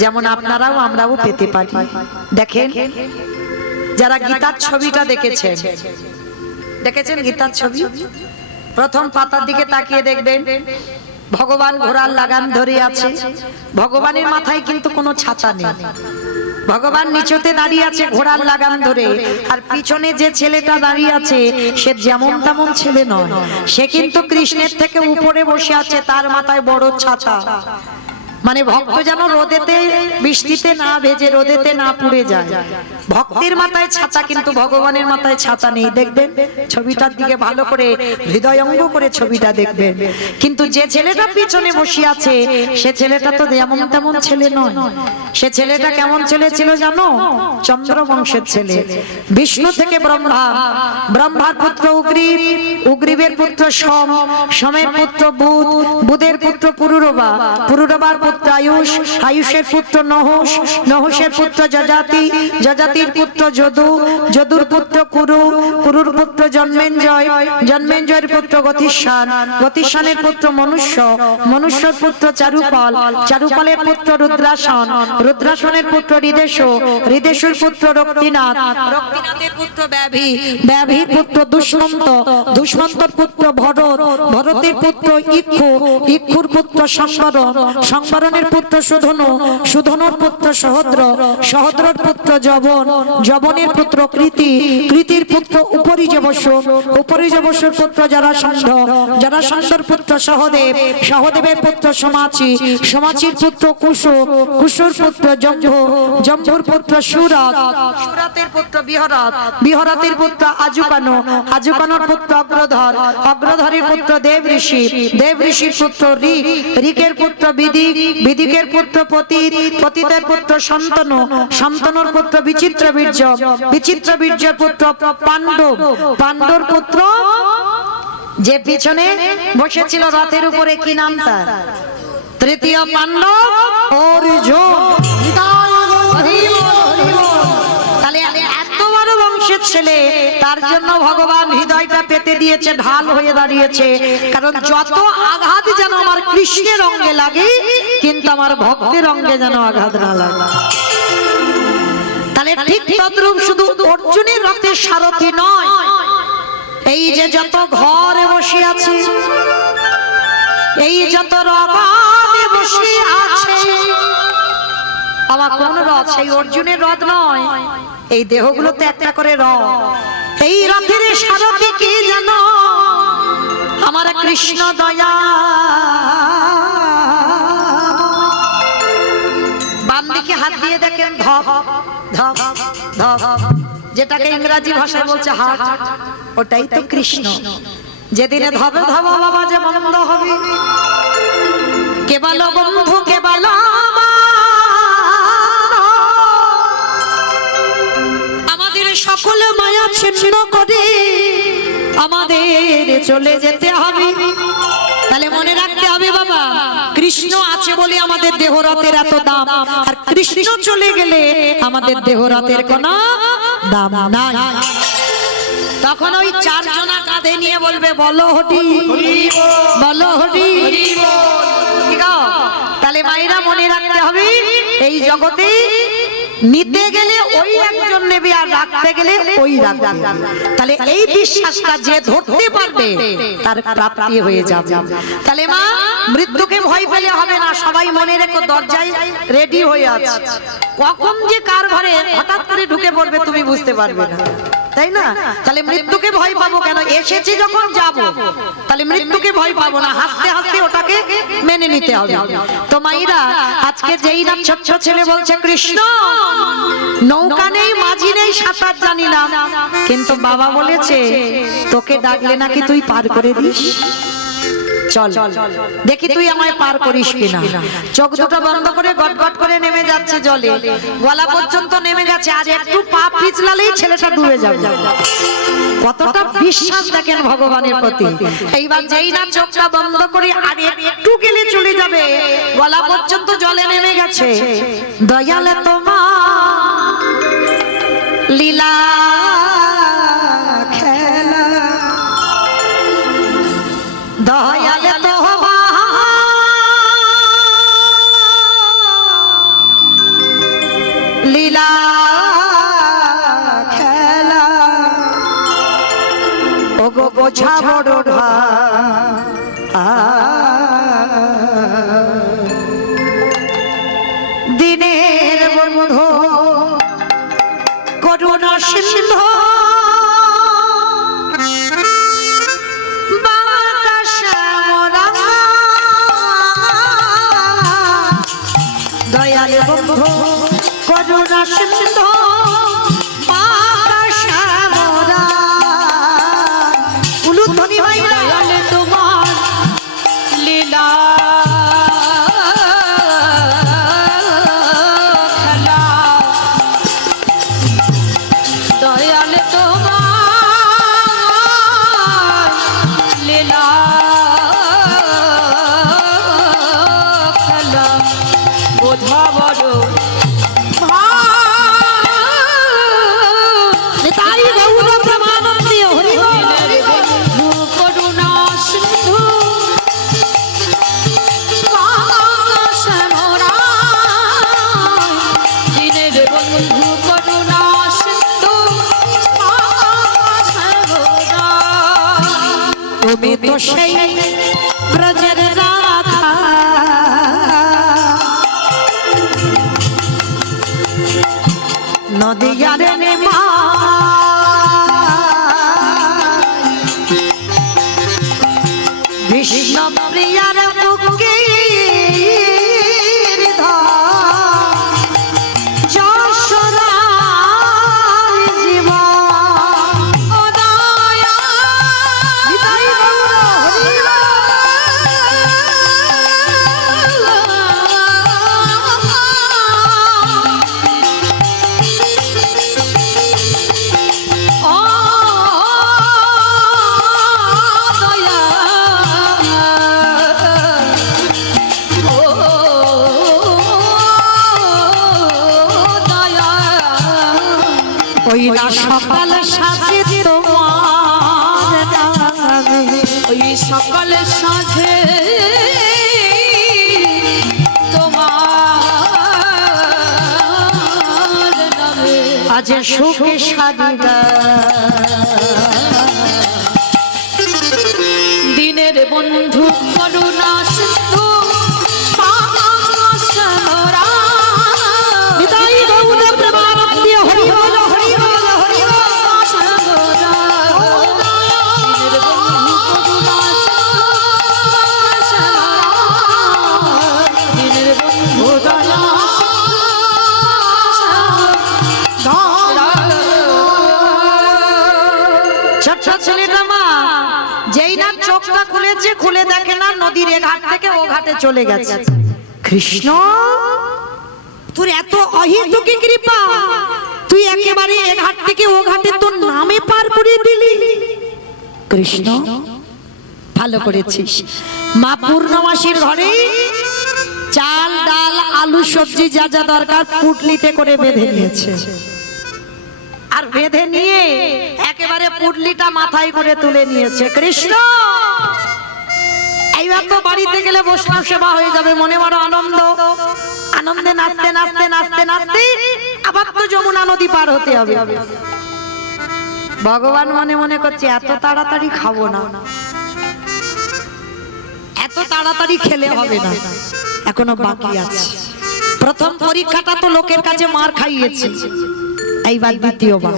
যেমন আপনারাও আমরাও পেতে পারি। দেখেন, যারা গীতার ছবিটা দেখেছেন, দেখেছেন গীতার ছবি, প্রথম পাতার দিকে তাকিয়ে দেখবেন ভগবান ঘোড়ার লাগাম ধরে আছে, ভগবানের মাথায় কিন্তু কোনো ছাতা নেই, ভগবান নিচতে দাঁড়িয়ে আছে ঘোড়ার লাগাম ধরে, আর পিছনে যে ছেলেটা দাঁড়িয়ে আছে সে যেমন তেমন ছেলে নয়, সে কিন্তু কৃষ্ণের থেকে উপরে বসে আছে, তার মাথায় বড় ছাতা। মানে ভক্ত যেন রোদেতে বৃষ্টিতে না ভেজে, রোদেতে না পুড়ে যায়। ভক্তের মাথায় ছাতা কিন্তু ভগবানের মাথায় ছাতা নেই। দেখবেন ছবিটার দিকে ভালো করে হৃদয়ঙ্গ করে ছবিটা দেখবেন। কিন্তু যে ছেলেটা পিছনে বসে আছে সে ছেলেটা তো যেমন তেমন ছেলে নয়, সে ছেলেটা কেমন ছেলে ছিল জানো? চন্দ্র বংশের ছেলে। বিষ্ণু থেকে ব্রহ্মা, ব্রহ্মার পুত্র উগ্রীব, উগ্রীবের পুত্র সোম, সোমের পুত্র বুধ, বুধের পুত্র পুরুরবা, পুরুরবার পুত্র আয়ুষ, আয়ুষের পুত্র নহুষ, নহুষের পুত্র যজাতি, যজাতির পুত্র যদু, যদুর পুত্র কুরু, কুরুর পুত্র জন্মেঞ্জয়, জন্মেঞ্জয়ের পুত্র গতিষ্ঠান, গতিষ্ঠানের পুত্র মনুষ্য, মনুষ্যর পুত্র চারুপাল, চারুপালের পুত্র রুদ্রাসন, রুদ্রাসনের পুত্র হৃদেশ, হৃদেশের পুত্র রক্তিনাথ, রক্তিনাথের পুত্র ব্যাভি, ব্যাভির পুত্র দুষ্মন্ত, দুষ্মন্তর পুত্র ভরত, ভরতের পুত্র ইক্ষু, ইক্ষুর পুত্র সংবরণ, সংবরণের পুত্র সুধনু, সুধনুর পুত্র সহদ্র, সহদ্রর পুত্র যবন, যবনের পুত্র কৃতি, কৃতির পুত্র উপরিযবস্য, উপরিযবস্যর পুত্র জরাসন্ধ, জরাসন্ধর পুত্র সহদেব, সহদেবের পুত্র সমাচি, সমাচির পুত্র কুশু, কুশুর পুত্র জম্ভু, জম্ভুর পুত্র সুরত, সুরতের পুত্র বিহরত, বিহরতের পুত্র আজুকানো, আজুকানোর পুত্র অগ্রধর, অগ্রধরের পুত্র দেব ঋষি, দেব ঋষির পুত্র ঋক, ঋকের পুত্র বিদিক, বিদিকের পুত্র পতিত, পতিতের পুত্র শান্তনু, শান্তনুর পুত্র বিচিত্র বীর্য, বিচিত্র বীর্যের পুত্র পাণ্ডব, পাণ্ডর পুত্র যে পিছনে বসেছিল রথের উপরে, কি নাম তার? তৃতীয় পাণ্ডব অর্জুন। তাহলে এত বড় বংশের ছেলে, তার জন্য ভগবান হৃদয়টা পেতে দিয়েছে, ঢাল হয়ে দাঁড়িয়েছে। কারণ যত আঘাত যেন আমার কৃষ্ণের অঙ্গে লাগে, কিন্তু আমার ভক্তের অঙ্গে যেন আঘাত না লাগে। তাহলে ঠিক তদ্রূপ শুধু অর্জুনের রথের সারথি নয়, এই যে যত ঘরে বসে আছে, এই যত রথে বসে আছে, আমার কোন রথ? সেই অর্জুনের রথ নয়, এই দেহগুলোতে একটা করে রথ। এই রথের সারথি কে জানো? আমার কৃষ্ণ দয়া। বাম দিকে হাত দিয়ে দেখেন ধপ ধপ ধপ, যেটাকে ইংরেজি ভাষায় বলছে হার্ট, ওটাই তো কৃষ্ণ। যেদিনে ধবে ধব বাবা যে বন্ধ হবে, কেবল বন্ধু কেবল আমাদের সকল মায়া ছিন্ন করে আমাদের চলে যেতে হবে। তাহলে মনে রাখতে হবে বাবা, কৃষ্ণ আছে বলে আমাদের দেহরথের এত দাম, আর কৃষ্ণ চলে গেলে আমাদের দেহরথের কোনো দাম নাই। তখন ওই চারজনা কাঁধে নিয়ে বলবে বলো হরি বলো হরি। ঠিক আছে? তাহলে মায়েরা মনে রাখতে হবে, এই জগতে নিতে গেলে ওই একজন নেবে আর রাখতে গেলে ওই রাখবে। তাহলে এই বিশ্বাসটা যে ধরতে পারবে তার প্রাপ্তি হয়ে যাবে। তাহলে মা, মৃত্যুকে ভয় পেলে হবে না, সবাই মনে রেখো দরজায় রেডি হয়ে আছে। কখন যে কার ঘরে হঠাৎ করে ঢুকে পড়বে তুমি বুঝতে পারবে না, তাই না? তাহলে মৃত্যুকে ভয় পাবো কেন? এসেছি যখন যাব, তাহলে মৃত্যুকে ভয় পাবো না, হাসতে হাসতে ওটাকে মেনে নিতে হবে। তো মাইরা, আজকে যেই না ছোট্ট ছেলে বলছে কৃষ্ণ নৌকা নেই, মাঝি নেই, সাঁতার জানি না, কিন্তু বাবা বলেছে তোকে ডাকলে নাকি তুই পার করে দিস। চল দেখি তুই আমায় পার করিস কিনা। চোখ দুটো বন্ধ করে গটগট করে নেমে যাচ্ছে জলে, গলা পর্যন্ত নেমে গেছে, আর একটু পা পিছলালেই ছেলেটা ডুবে যাবে। কতটা বিশ্বাস দেখেন ভগবানের প্রতি। এইবার যেই না চোখটা বন্ধ করে আর একটু গেলে চলে যাবে, গলা পর্যন্ত জলে নেমে গেছে। দয়ালে তোমার লীলা খেলা, দয়ালে তোমার লীলা খেলা, ও গো বোঝা বড় দিনের বন্ধু করুণা সিন্ধু, দয়ালে বন্ধু করুণা সিন্ধু, উলুধ্বনি হয় না। দয়ালে তোমার লীলা খেলা, দয়ালে তোমার লীলা খেলা, বোঝা বড় তাই গৌর প্রেমানন্দী হরি করুণা সিন্ধু, দিনের বন্ধু করুণা সিন্ধু, তুমি তো সেই ব্রজের রাখা, নদিয়ার নেমা কৃষ্ণ প্রিয়ার মুখে যশোদার জীবন, ও দয়া হৃদয় ওই না সকাল সাজে তোমার নামে, ওই সকাল সাজে তোমার নামে, আজ সুখে সাজিবা দিনের বন্ধু করুণা সিন্ধু, চোখটা খুলেছে, খুলে দেখে না নদীর এ ঘাট থেকে ও ঘাটে চলে গেছে। কৃষ্ণ তোর এত অহেতুকি কৃপা, তুই একেবারে এ ঘাট থেকে ও ঘাটে তোর নামে পার করে দিলি। কৃষ্ণ ভালো করেছিস। মা পূর্ণমাসীর ঘরে চাল ডাল আলু সবজি যা যা দরকার পুটলিতে করে বেঁধে নিয়েছে, আর বেঁধে নিয়ে একেবারে পুটলিটা মাথায় করে তুলে নিয়েছে। কৃষ্ণ এইবার তো বাড়িতে গেলে বৈষ্ণব সেবা হয়ে যাবে, মনে বড় আনন্দ, আনন্দে নাচতে নাচতে নাচতে নাচতে আবার তো যমুনা নদী পার হতে হবে। ভগবান মনে মনে করছে এত তাড়াতাড়ি খাবো না, এত তাড়াতাড়ি খেলে হবে না, এখনো বাকি আছে। প্রথম পরীক্ষাটা তো লোকের কাছে মার খাইয়েছে, এইবার দ্বিতীয়বার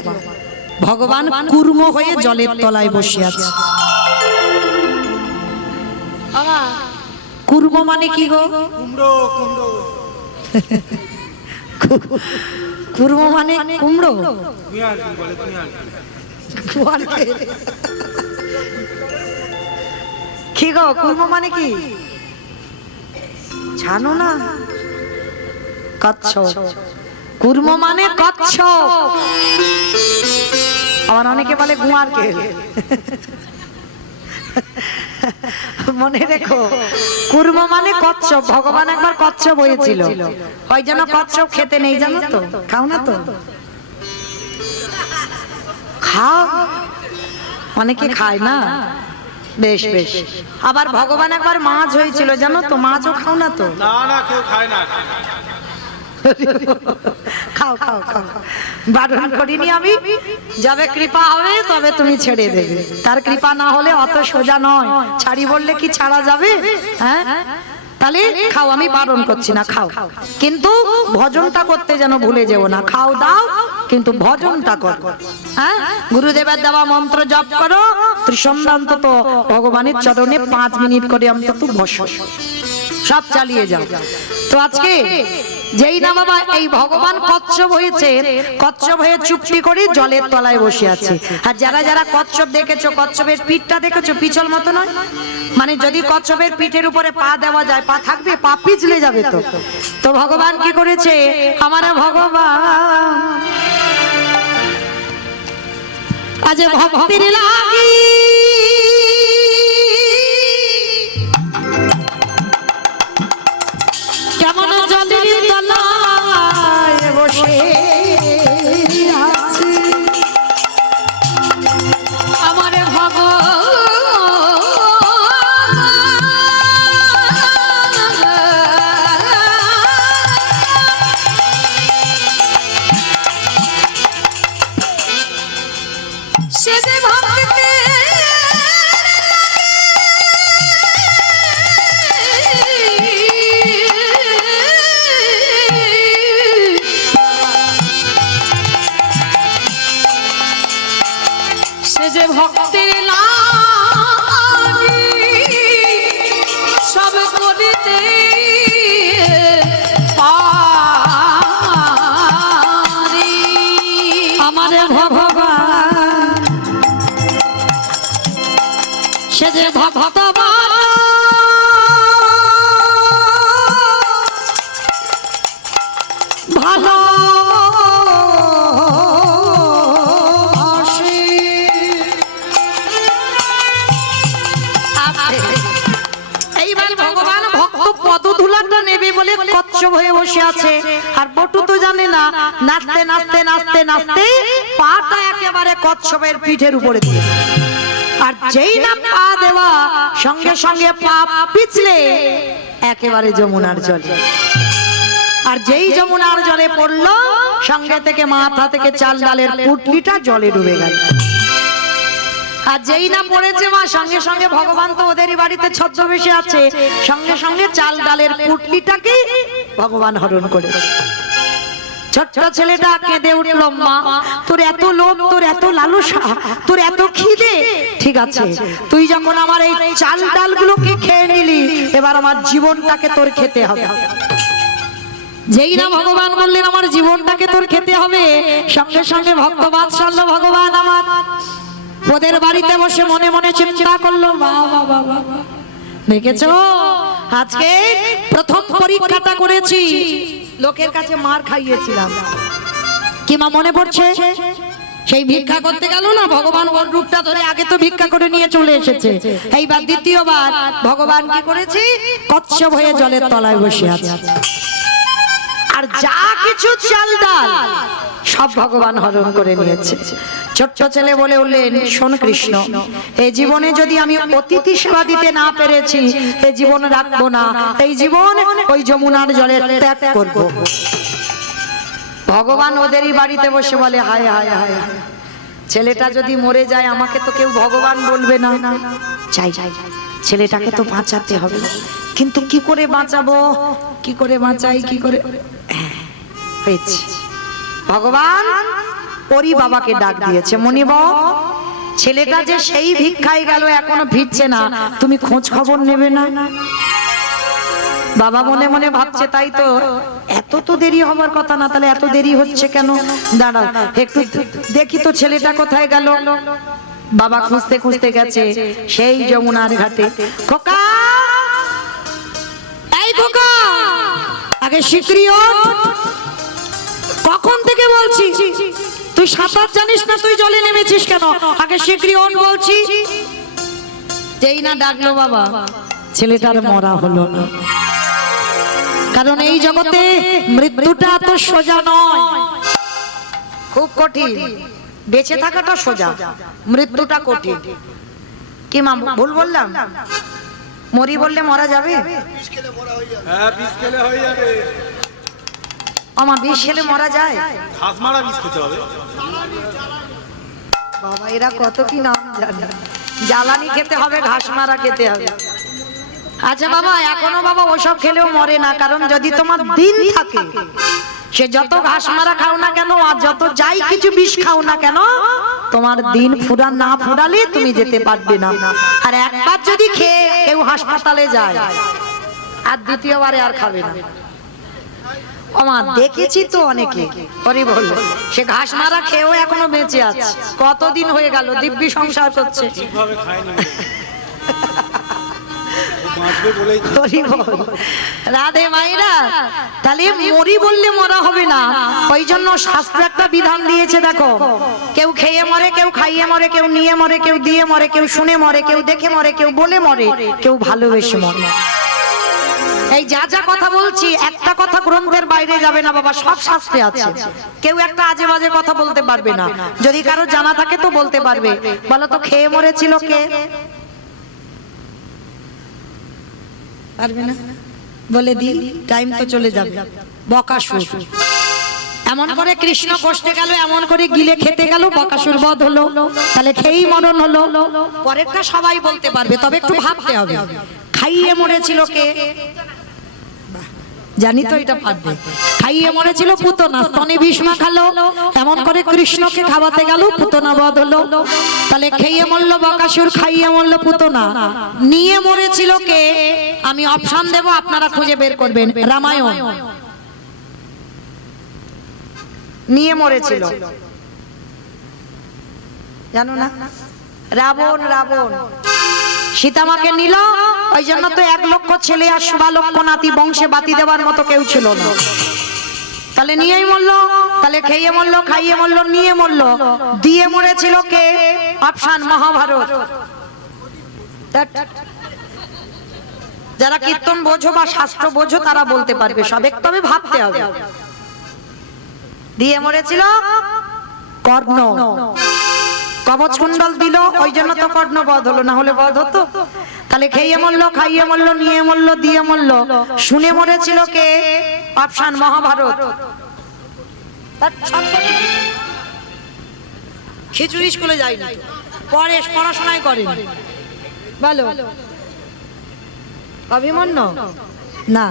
ভগবান কুর্ম হয়ে জলের তলায় বসে আছে। কুর্ম মানে কি গো? কুর্ম মানে কুমড়ো। কি গো কুর্ম মানে কি জানো না? কচ্ছপ। কুর্ম মানে কচ্ছপ। আবার অনেকে বলে গুয়ার কে। মনে রেখো কুর্ম মানে কচ্ছপ। ভগবান একবার কচ্ছপ হয়েছিল, ওই জন্য কচ্ছপ খেতে নেই, জানো তো? খাও না তো? খাও, অনেকে খায় না। বেশ বেশ। আবার ভগবান একবার মাছ হয়েছিল, জানো তো? মাছও খাও না তো? না না, কেউ খায় না। খাও খাও খাও, বারণ করিনি আমি। যাবে কৃপা হবে তবে তুমি ছেড়ে দেবে, তার কৃপা না হলে অত সোজা নয়। ছাড়ি বললে কি ছাড়া যাবে? হ্যাঁ, তাহলে খাও, আমি বারণ করছি না, খাও, কিন্তু ভজনটা করতে যেন ভুলে যেও না। খাও দাও, কিন্তু ভজনটা করো। হ্যাঁ, গুরুদেবের দেওয়া মন্ত্র জপ করো, ত্রিসন্ধ্যা অন্তত ভগবানের চরণে 5 মিনিট করে অন্তত বসো, সব চালিয়ে যাও। তো আজকে যেই না বাবা এই ভগবান কচ্ছপ হয়েছে, কচ্ছপ হয়ে চুপটি করে জলের তলায় বসে আছে। আর যারা যারা কচ্ছপ দেখেছো, কচ্ছপের পিঠটা দেখেছো, পিছল মতো নয়? মানে যদি কচ্ছপের পিঠের উপরে পা দেওয়া যায়, পা থাকবে? পা পিছলে যাবে। তো তো ভগবান কি করেছে? আমার ভগবান আজ ভক্তির লাগি কেমন জলের তলায় বসে আছে আমার সে যে ভক্তিতে যে ভক্তির লাগি সব করিতে পারি আমার ভগবান সে যে ভক্তবান ভালো পদধূলাটা নেবে বলে কচ্ছপ হয়ে বসে আছে। আর বটু তো জানে না, নাচতে নাচতে নাচতে নাচতে পাটা একেবারে কচ্ছপের পিঠের উপরে দিয়ে, আর যেই না পা দেওয়া সঙ্গে সঙ্গে পা পিছলে একেবারে যমুনার জলে। আর যেই যমুনার জলে পড়লো, সঙ্গে থেকে মাথা থেকে চাল ডালের পুটলিটা জলে ডুবে গেল। আর যেই না পড়েছে মা, সঙ্গে সঙ্গে ভগবান তো ওদেরই বাড়িতে ছদ্মবেশে আছে, সঙ্গে সঙ্গে চাল ডালের পুটলিটাকে ভগবান হরণ করে। ছোট্ট ছেলেটা কেঁদে উঠল, মা তোর এত লোভ, তোর এত লালসা, তোর এত খিদে, ঠিক আছে তুই যখন আমার এই চাল ডালগুলোকে খেয়ে নিলি, এবার আমার জীবনটাকে তোর খেতে হবে। যেই না ভগবান বললেন আমার জীবনটাকে তোর খেতে হবে, সঙ্গে সঙ্গে ভক্ত বাৎসল্য ভগবান আমার ওদের বাড়িতে বসে মনে মনে চিন্তা করলো, বাবা বাবা দেখেছো আজকে প্রথম পরীক্ষাটা করেছি, লোকের কাছে মার খাইয়েছিলাম, কি মা মনে পড়ছে? সেই ভিক্ষা করতে গেল না, ভগবান ওর রূপটা ধরে আগে তো ভিক্ষা করে নিয়ে চলে এসেছে, এইবার দ্বিতীয়বার ভগবান কি করেছে, কচ্ছপ হয়ে জলের তলায় বসে আছে। আর যা কিছু চাল ডাল সব ভগবান হরণ করে নিয়েছে। ছোট্ট ছেলে বলে উঠলেন, শোন কৃষ্ণ, এই জীবনে যদি আমি অতিথি সেবা দিতে না পেরেছি, এই জীবন রাখবো না, এই জীবন ওই যমুনার জলে ত্যাগ করব। ভগবান ওদেরই বাড়িতে বসে বলে, হায় হায় হায় হায়, ছেলেটা যদি মরে যায় আমাকে তো কেউ ভগবান বলবে না। চাই চাই ছেলেটাকে তো বাঁচাতে হবে, কিন্তু কি করে বাঁচাবো, কি করে বাঁচাই, কি করে হয়েছে। ভগবান পরি বাবাকে ডাক দিয়েছে, মনিব ছেলেটা যে সেই ভিক্ষায় গেল এখনো ফিরছে না, তুমি খোঁজ খবর নেবে না? বাবা মনে মনে ভাবছে, তাই তো, এত তো দেরি হবার কথা না, তাহলে এত দেরি হচ্ছে কেন, দাঁড়াও একটু দেখি তো ছেলেটা কোথায় গেল। বাবা খুঁজতে খুঁজতে গেছে সেই যমুনার ঘাটে। খোকা, এই খোকা, আগে শিগগিরি ওঠ। কখন থেকে বলছি, তুই সাঁতার জানিস না, তুই জলে নেমেছিস কেন? আগে শিগগিরি ওঠ বলছি। যেই না ডাকলো বাবা, ছেলেটার মরা হলো না। কারণ এই জগতে মৃত্যুটা তো সোজা নয়, খুব কঠিন। বেঁচে থাকাটা সোজা, মৃত্যুটা কঠিন। কি মা ভুল বললাম? মরি বললে মরা যাবে? হ্যাঁ, বিষ খেলে হয়ে যাবে। আমার বিষ খেলে মরা যায়? ঘাস মারা বিষ খেতে হবে। বাবা এরা কত কি নাম জানে। জ্বালানি খেতে হবে, ঘাস মারা খেতে হবে। আচ্ছা বাবা, এখনো বাবা ওসব খেলেও মরে না, কারণ যদি তোমার দিন থাকে, সে যত ঘাস মারা খাও না কেন আর যত যাই কিছু বিষ খাও না কেন, তোমার দিন ফুরা না ফুরালে তুমি যেতে পারবে না। আর একবার যদি খেয়ে কেউ হাসপাতালে যায়, আর দ্বিতীয়বারে আর খাবে না। আমার দেখেছি তো অনেকে, হরি বল, সে ঘাস মারা খেয়েও এখনো বেঁচে আছে। কতদিন হয়ে গেল দিব্যি সংসার করছে। ঠিকভাবে খায়নি, বাঁচবে বলেই তো। হরি বল, রাধে মাইরা। তাহলে মরি বললে মরা হবে না, ওই জন্য শাস্ত্র একটা বিধান দিয়েছে। দেখো, কেউ খেয়ে মরে, কেউ খাইয়ে মরে, কেউ নিয়ে মরে, কেউ দিয়ে মরে, কেউ শুনে মরে, কেউ দেখে মরে, কেউ বলে মরে, কেউ ভালোবেসে মরে। এই যা যা কথা বলছি, একটা কথা গ্রন্থের বাইরে যাবে না বাবা, সব শাস্ত্রে আছে। কেউ একটা আজে বাজে কথা বলতে পারবে না। যদি কারো জানা থাকে তো বলতে পারবে। বলো তো, খেয়ে মরেছিল কে? পারবে না? বলে দি, টাইম তো চলে যাবে। বকাসুর এমন করে কৃষ্ণ কষ্টে গেল, এমন করে গিলে খেতে গেল, বকাসুর বধ হলো। তাহলে খেয়েই মরণ হলো। পরেরটা সবাই বলতে পারবে, তবে একটু ভাবতে হবে। খাইয়ে মরেছিল কে? জানি তো এটা পারবে। খাইয়ে মরেছিল পুতনা, স্তনে বিষ মাখালো, এমন করে কৃষ্ণকে খাওয়াতে গেল, পুতনা বধ হলো। তাহলে খেয়ে মরল বকাসুর, খাইয়ে মরল পুতনা। নিয়ে মরেছিল কে? আমি অপশন দেব, আপনারা খুঁজে বের করবেন। রামায়ণ নিয়ে মরেছিল, জানো না? রাবণ, রাবণ সীতামাকে নিল, ওই জন্য তো 1 লক্ষ ছেলে আর 16 লক্ষ নাতি, বংশে বাতি দেওয়ার মতো কেউ ছিল না। তাহলে নিয়েই মরলো। তাহলে খেয়ে মরলো, খাইয়ে মরলো, নিয়ে মরলো। দিয়ে মরেছিল কে? অপশন মহাভারত। যারা কীর্তন বোঝো বা শাস্ত্র বোঝো তারা বলতে পারবে সব, তবে ভাবতে হবে। দিয়ে মরেছিল কর্ণ, কবচ কুণ্ডল দিল, ওই জন্য তো কর্ণ বধ হলো, না হলে বধ হতো? তাহলে খেয়ে মরলো, খাইয়ে মরলো, নিয়ে মরলো, দিয়ে মরলো। শুনে মরেছিল কে? অপশন মহাভারত। খিচুড়ি স্কুলে যায়নি, পরে পড়াশোনায় করেন। বলো, অভিমন্যু না,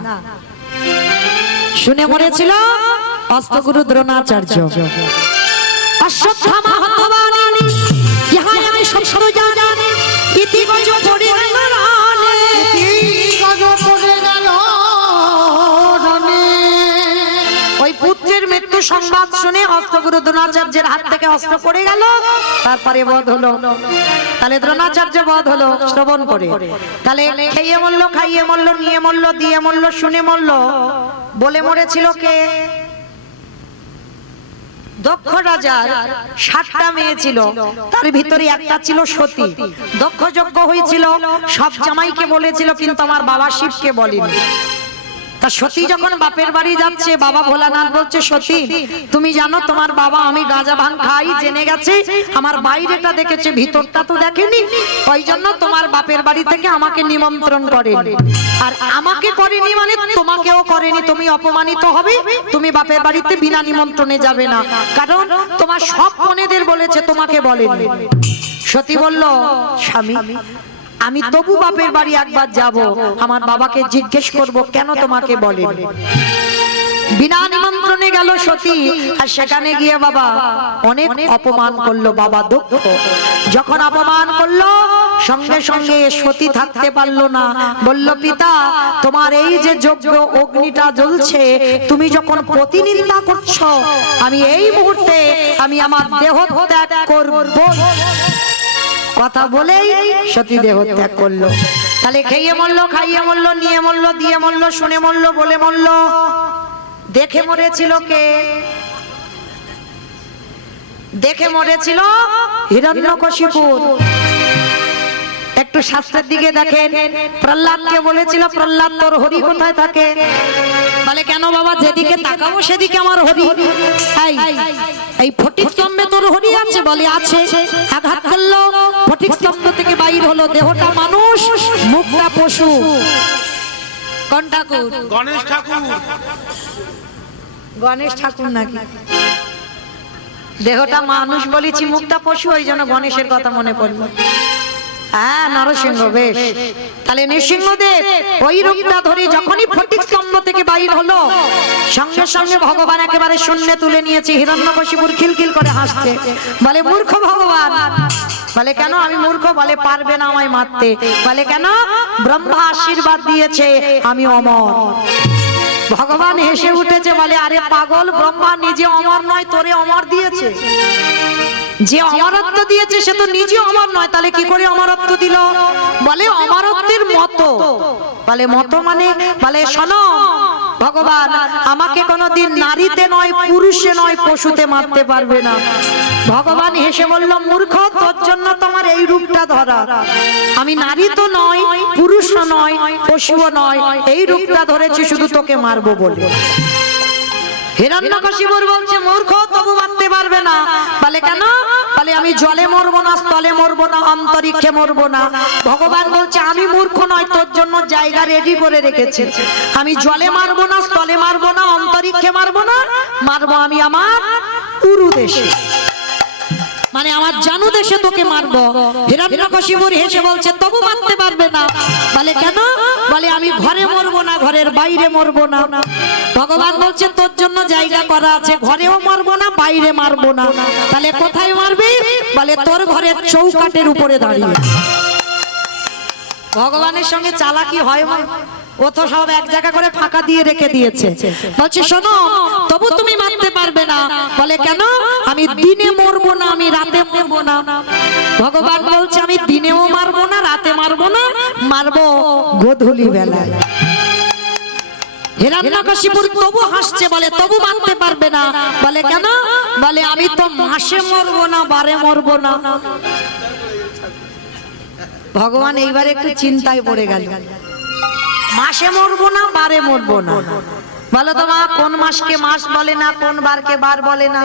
শুনে মরেছিল অস্ত্রগুরু দ্রোণাচার্য। অশ্বত্থামা হতবানি, ইহাই আমি শস্ত্র জানি, ইতি গজ পড়ে গেল রানে, ইতি গজ পড়ে গেল রানে। ওই পুত্রের মৃত্যু সংবাদ শুনে অস্ত্রগুরু দ্রোণাচার্যের হাত থেকে অস্ত্র পড়ে গেল, তারপরে বধ হলো। তাহলে দ্রোণাচার্য বধ হলো শ্রবণ করে। তাহলে খেয়ে মরলো, খাইয়ে মরলো, নিয়ে মরলো, দিয়ে মরলো, শুনে মরলো। বলে মরেছিল কে? দক্ষ রাজার 7টা মেয়ে ছিল, তার ভিতরে একটা ছিল সতী। দক্ষ যজ্ঞ হয়েছিল, সব জামাইকে বলেছিল, কিন্তু আমার বাবা শিবকে বলেনি। তা সতী যখন বাপের বাড়ি যাচ্ছে, বাবা ভোলানাথ বলছে, সতী তুমি জানো তোমার বাবা আমি গাঁজা ভাঙ খাই জেনে গেছে, আমার বাইরেটা দেখেছে, ভিতরটা তো দেখেনি, ওই জন্য তোমার বাপের বাড়ি থেকে আমাকে নিমন্ত্রণ করেনি। আর আমাকে করেনি মানে তোমাকেও করেনি, তুমি অপমানিত হবে, তুমি বাপের বাড়িতে বিনা নিমন্ত্রণে যাবে না, কারণ তোমার সব বোনেদের বলেছে, তোমাকে বলেনি। সতী বলল, স্বামী আমি তবু বাপের বাড়ি একবার যাব, আমার বাবাকে জিজ্ঞেস করব কেন তোমাকে বলেন। বিনা নিমন্ত্রণে গেল সতী, আর সেখানে গিয়ে বাবা অনেক অপমান করলো। বাবা দক্ষ যখন অপমান করলো, সঙ্গে সঙ্গে সতী থাকতে পারলো না, বলল, পিতা তোমার এই যে যজ্ঞ অগ্নিটা জ্বলছে, তুমি যখন প্রতিনিন্দা করছো, আমি এই মুহূর্তে আমি আমার দেহ ত্যাগ করব। কথা বলেই সতী দেহ ত্যাগ করলো। তাহলে খেয়ে মরলো, খাইয়ে মরলো, নিয়ে মরলো, দিয়ে মরলো, শুনে মরলো, বলে মরলো। দেখে মরেছিল কে? দেখে মরেছিল হিরণ্যকশিপু। একটু শাস্ত্রের দিকে দেখেন, প্রহ্লাদকে বলেছিল, প্রহ্লাদ তোর হরি কোথায় থাকে? বলে কেন বাবা, যেদিকে তাকাবো সেদিকে আমার হরি। এই ফটিক স্তম্ভে তোর হরি আছে? বলে আছে। আঘাত করলো, ফটিক স্তম্ভ থেকে বাইর হলো, দেহটা মানুষ, মুখটা পশু। কোন ঠাকুর? গণেশ ঠাকুর। গণেশ ঠাকুর নাকি? দেহটা মানুষ বলেছি, মুখটা পশু, ওই জন্য গণেশের কথা মনে পড়লো। হ্যাঁ, নরসিংহ। বেশ, তাহলে নৃসিংহদেব ওই রূপটা ধরে যখনই ফটিক স্তম্ভ থেকে বাইর হলো, সঙ্গে সঙ্গে ভগবান একেবারে শূন্যে তুলে নিয়েছে। হিরণ্যকশিপুর খিলখিল করে হাসছে, বলে মূর্খ ভগবান। বলে কেন আমি মূর্খ? বলে পারবে না আমায় মারতে। বলে কেন? ব্রহ্মা আশীর্বাদ দিয়েছে আমি অমর। ভগবান হেসে উঠেছে, বলে আরে পাগল, ব্রহ্মা নিজে অমর নয়, তোরে অমর দিয়েছে। যে অমরত্ব দিয়েছে সে তো নিজে অমর নয়, তাহলে কি করে অমরত্ব দিল? বলে অমরত্বের মতো। বলে মতো মানে? বলে শোনো, ভগবান আমাকে কোনোদিন নারীতে নয়, পুরুষে নয়, পশুতে মারতে পারবে না। ভগবান হেসে বলল, মূর্খ, তোর জন্য তোমার এই রূপটা ধরা। আমি নারী তো নয়, পুরুষও নয়, পশুও নয়, এই রূপটা ধরেছি শুধু তোকে মারবো বলে। হিরণ্যকশিপুর বলছে, মূর্খ, তবু মারতে পারবে না। বলে কেন? বলে আমি জলে মরবো না, স্থলে মরবো না, অন্তরিক্ষে মরবো না। ভগবান বলছে, আমি মূর্খ নয়, তোর জন্য জায়গা রেডি করে রেখেছে। আমি জলে মারবো না, স্থলে মারবো না, অন্তরিক্ষে মারবো না, মারবো আমি আমার উরু দেশে, মানে আমার জানু দেশে তোকে মারবো। হিরণ্যকশিপুর হেসে বলছে, তবু মারতে পারবে না। বলে কেন? বলে আমি ঘরে মরবো না, ঘরের বাইরে মরবো না। ভগবান বলছে, তোর জন্য জায়গা করা আছে, ঘরেও মারবো না, বাইরে মারবো না। তাহলে কোথায় মারবি? বলে তোর ঘরের চৌকাটের উপরে দাঁড়িয়ে। ভগবানের সঙ্গে চালাকি হয় মা? ও তো সব এক জায়গা করে ফাঁকা দিয়ে রেখে দিয়েছে। বলছে, শোনো, তবু তুমি মারতে পারবে না। বলে কেন? আমি দিনে মরবো না, আমি রাতে মরবো না। ভগবান বলছে, আমি দিনেও মারবো না, রাতে মারবো না, মারবো গোধূলি বেলায়। হিরণ্যকশিপুর তবু হাসছে, বলে তবু মারতে পারবে না। বলে কেন? বলে আমি তো মাসে মরবো না, বারে মরবো না। ভগবান এইবার একটু চিন্তায় পড়ে গেল, মাসে মরবো না, বারে মরবো না। বলো তো মা, কোন মাসকে মাস বলে না, কোন বারকে বার বলে না?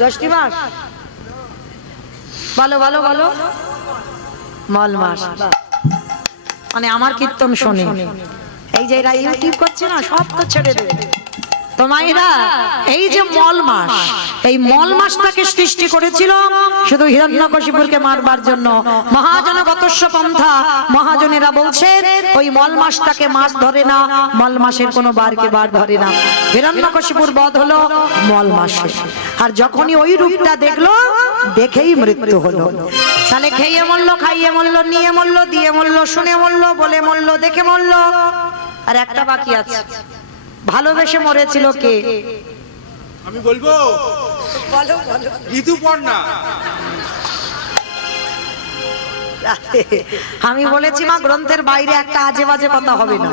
জ্যৈষ্ঠ মাস। বলো বলো বলো। মল মাস। মানে আমার কীর্তন শোনে, এই যে এরা ইউটিউব করছে না, সব তো ছেড়ে দেবে। তো মায়েরা, এই যে মল মাস, এই মল মাসটাকে সৃষ্টি করেছিল শুধু হিরণ্যকশিপুরকে মারবার জন্য। মহাজনগতস্য পন্থা, মহাজনেরা বলছেন ওই মল মাসটাকে মাস ধরে না, মল মাসের কোনো বারকে বার ধরে না। হিরণ্যকশিপুর বধ হলো মল মাসে। আর যখনই ওই রূপটা দেখলো, দেখেই মৃত্যু হলো। তাহলে খেয়ে মরলো, খাইয়ে মরলো, নিয়ে মরলো, দিয়ে মরলো, শুনে মরলো, বলে মরলো, দেখে মরলো। আর একটা বাকি আছে, ভালোবেসে মরেছিল কে? আমি বলবো, বলো বলো। ঋতুপর্ণা। আমি বলেছি মা, গ্রন্থের বাইরে একটা আজে বাজে কথা হবে না।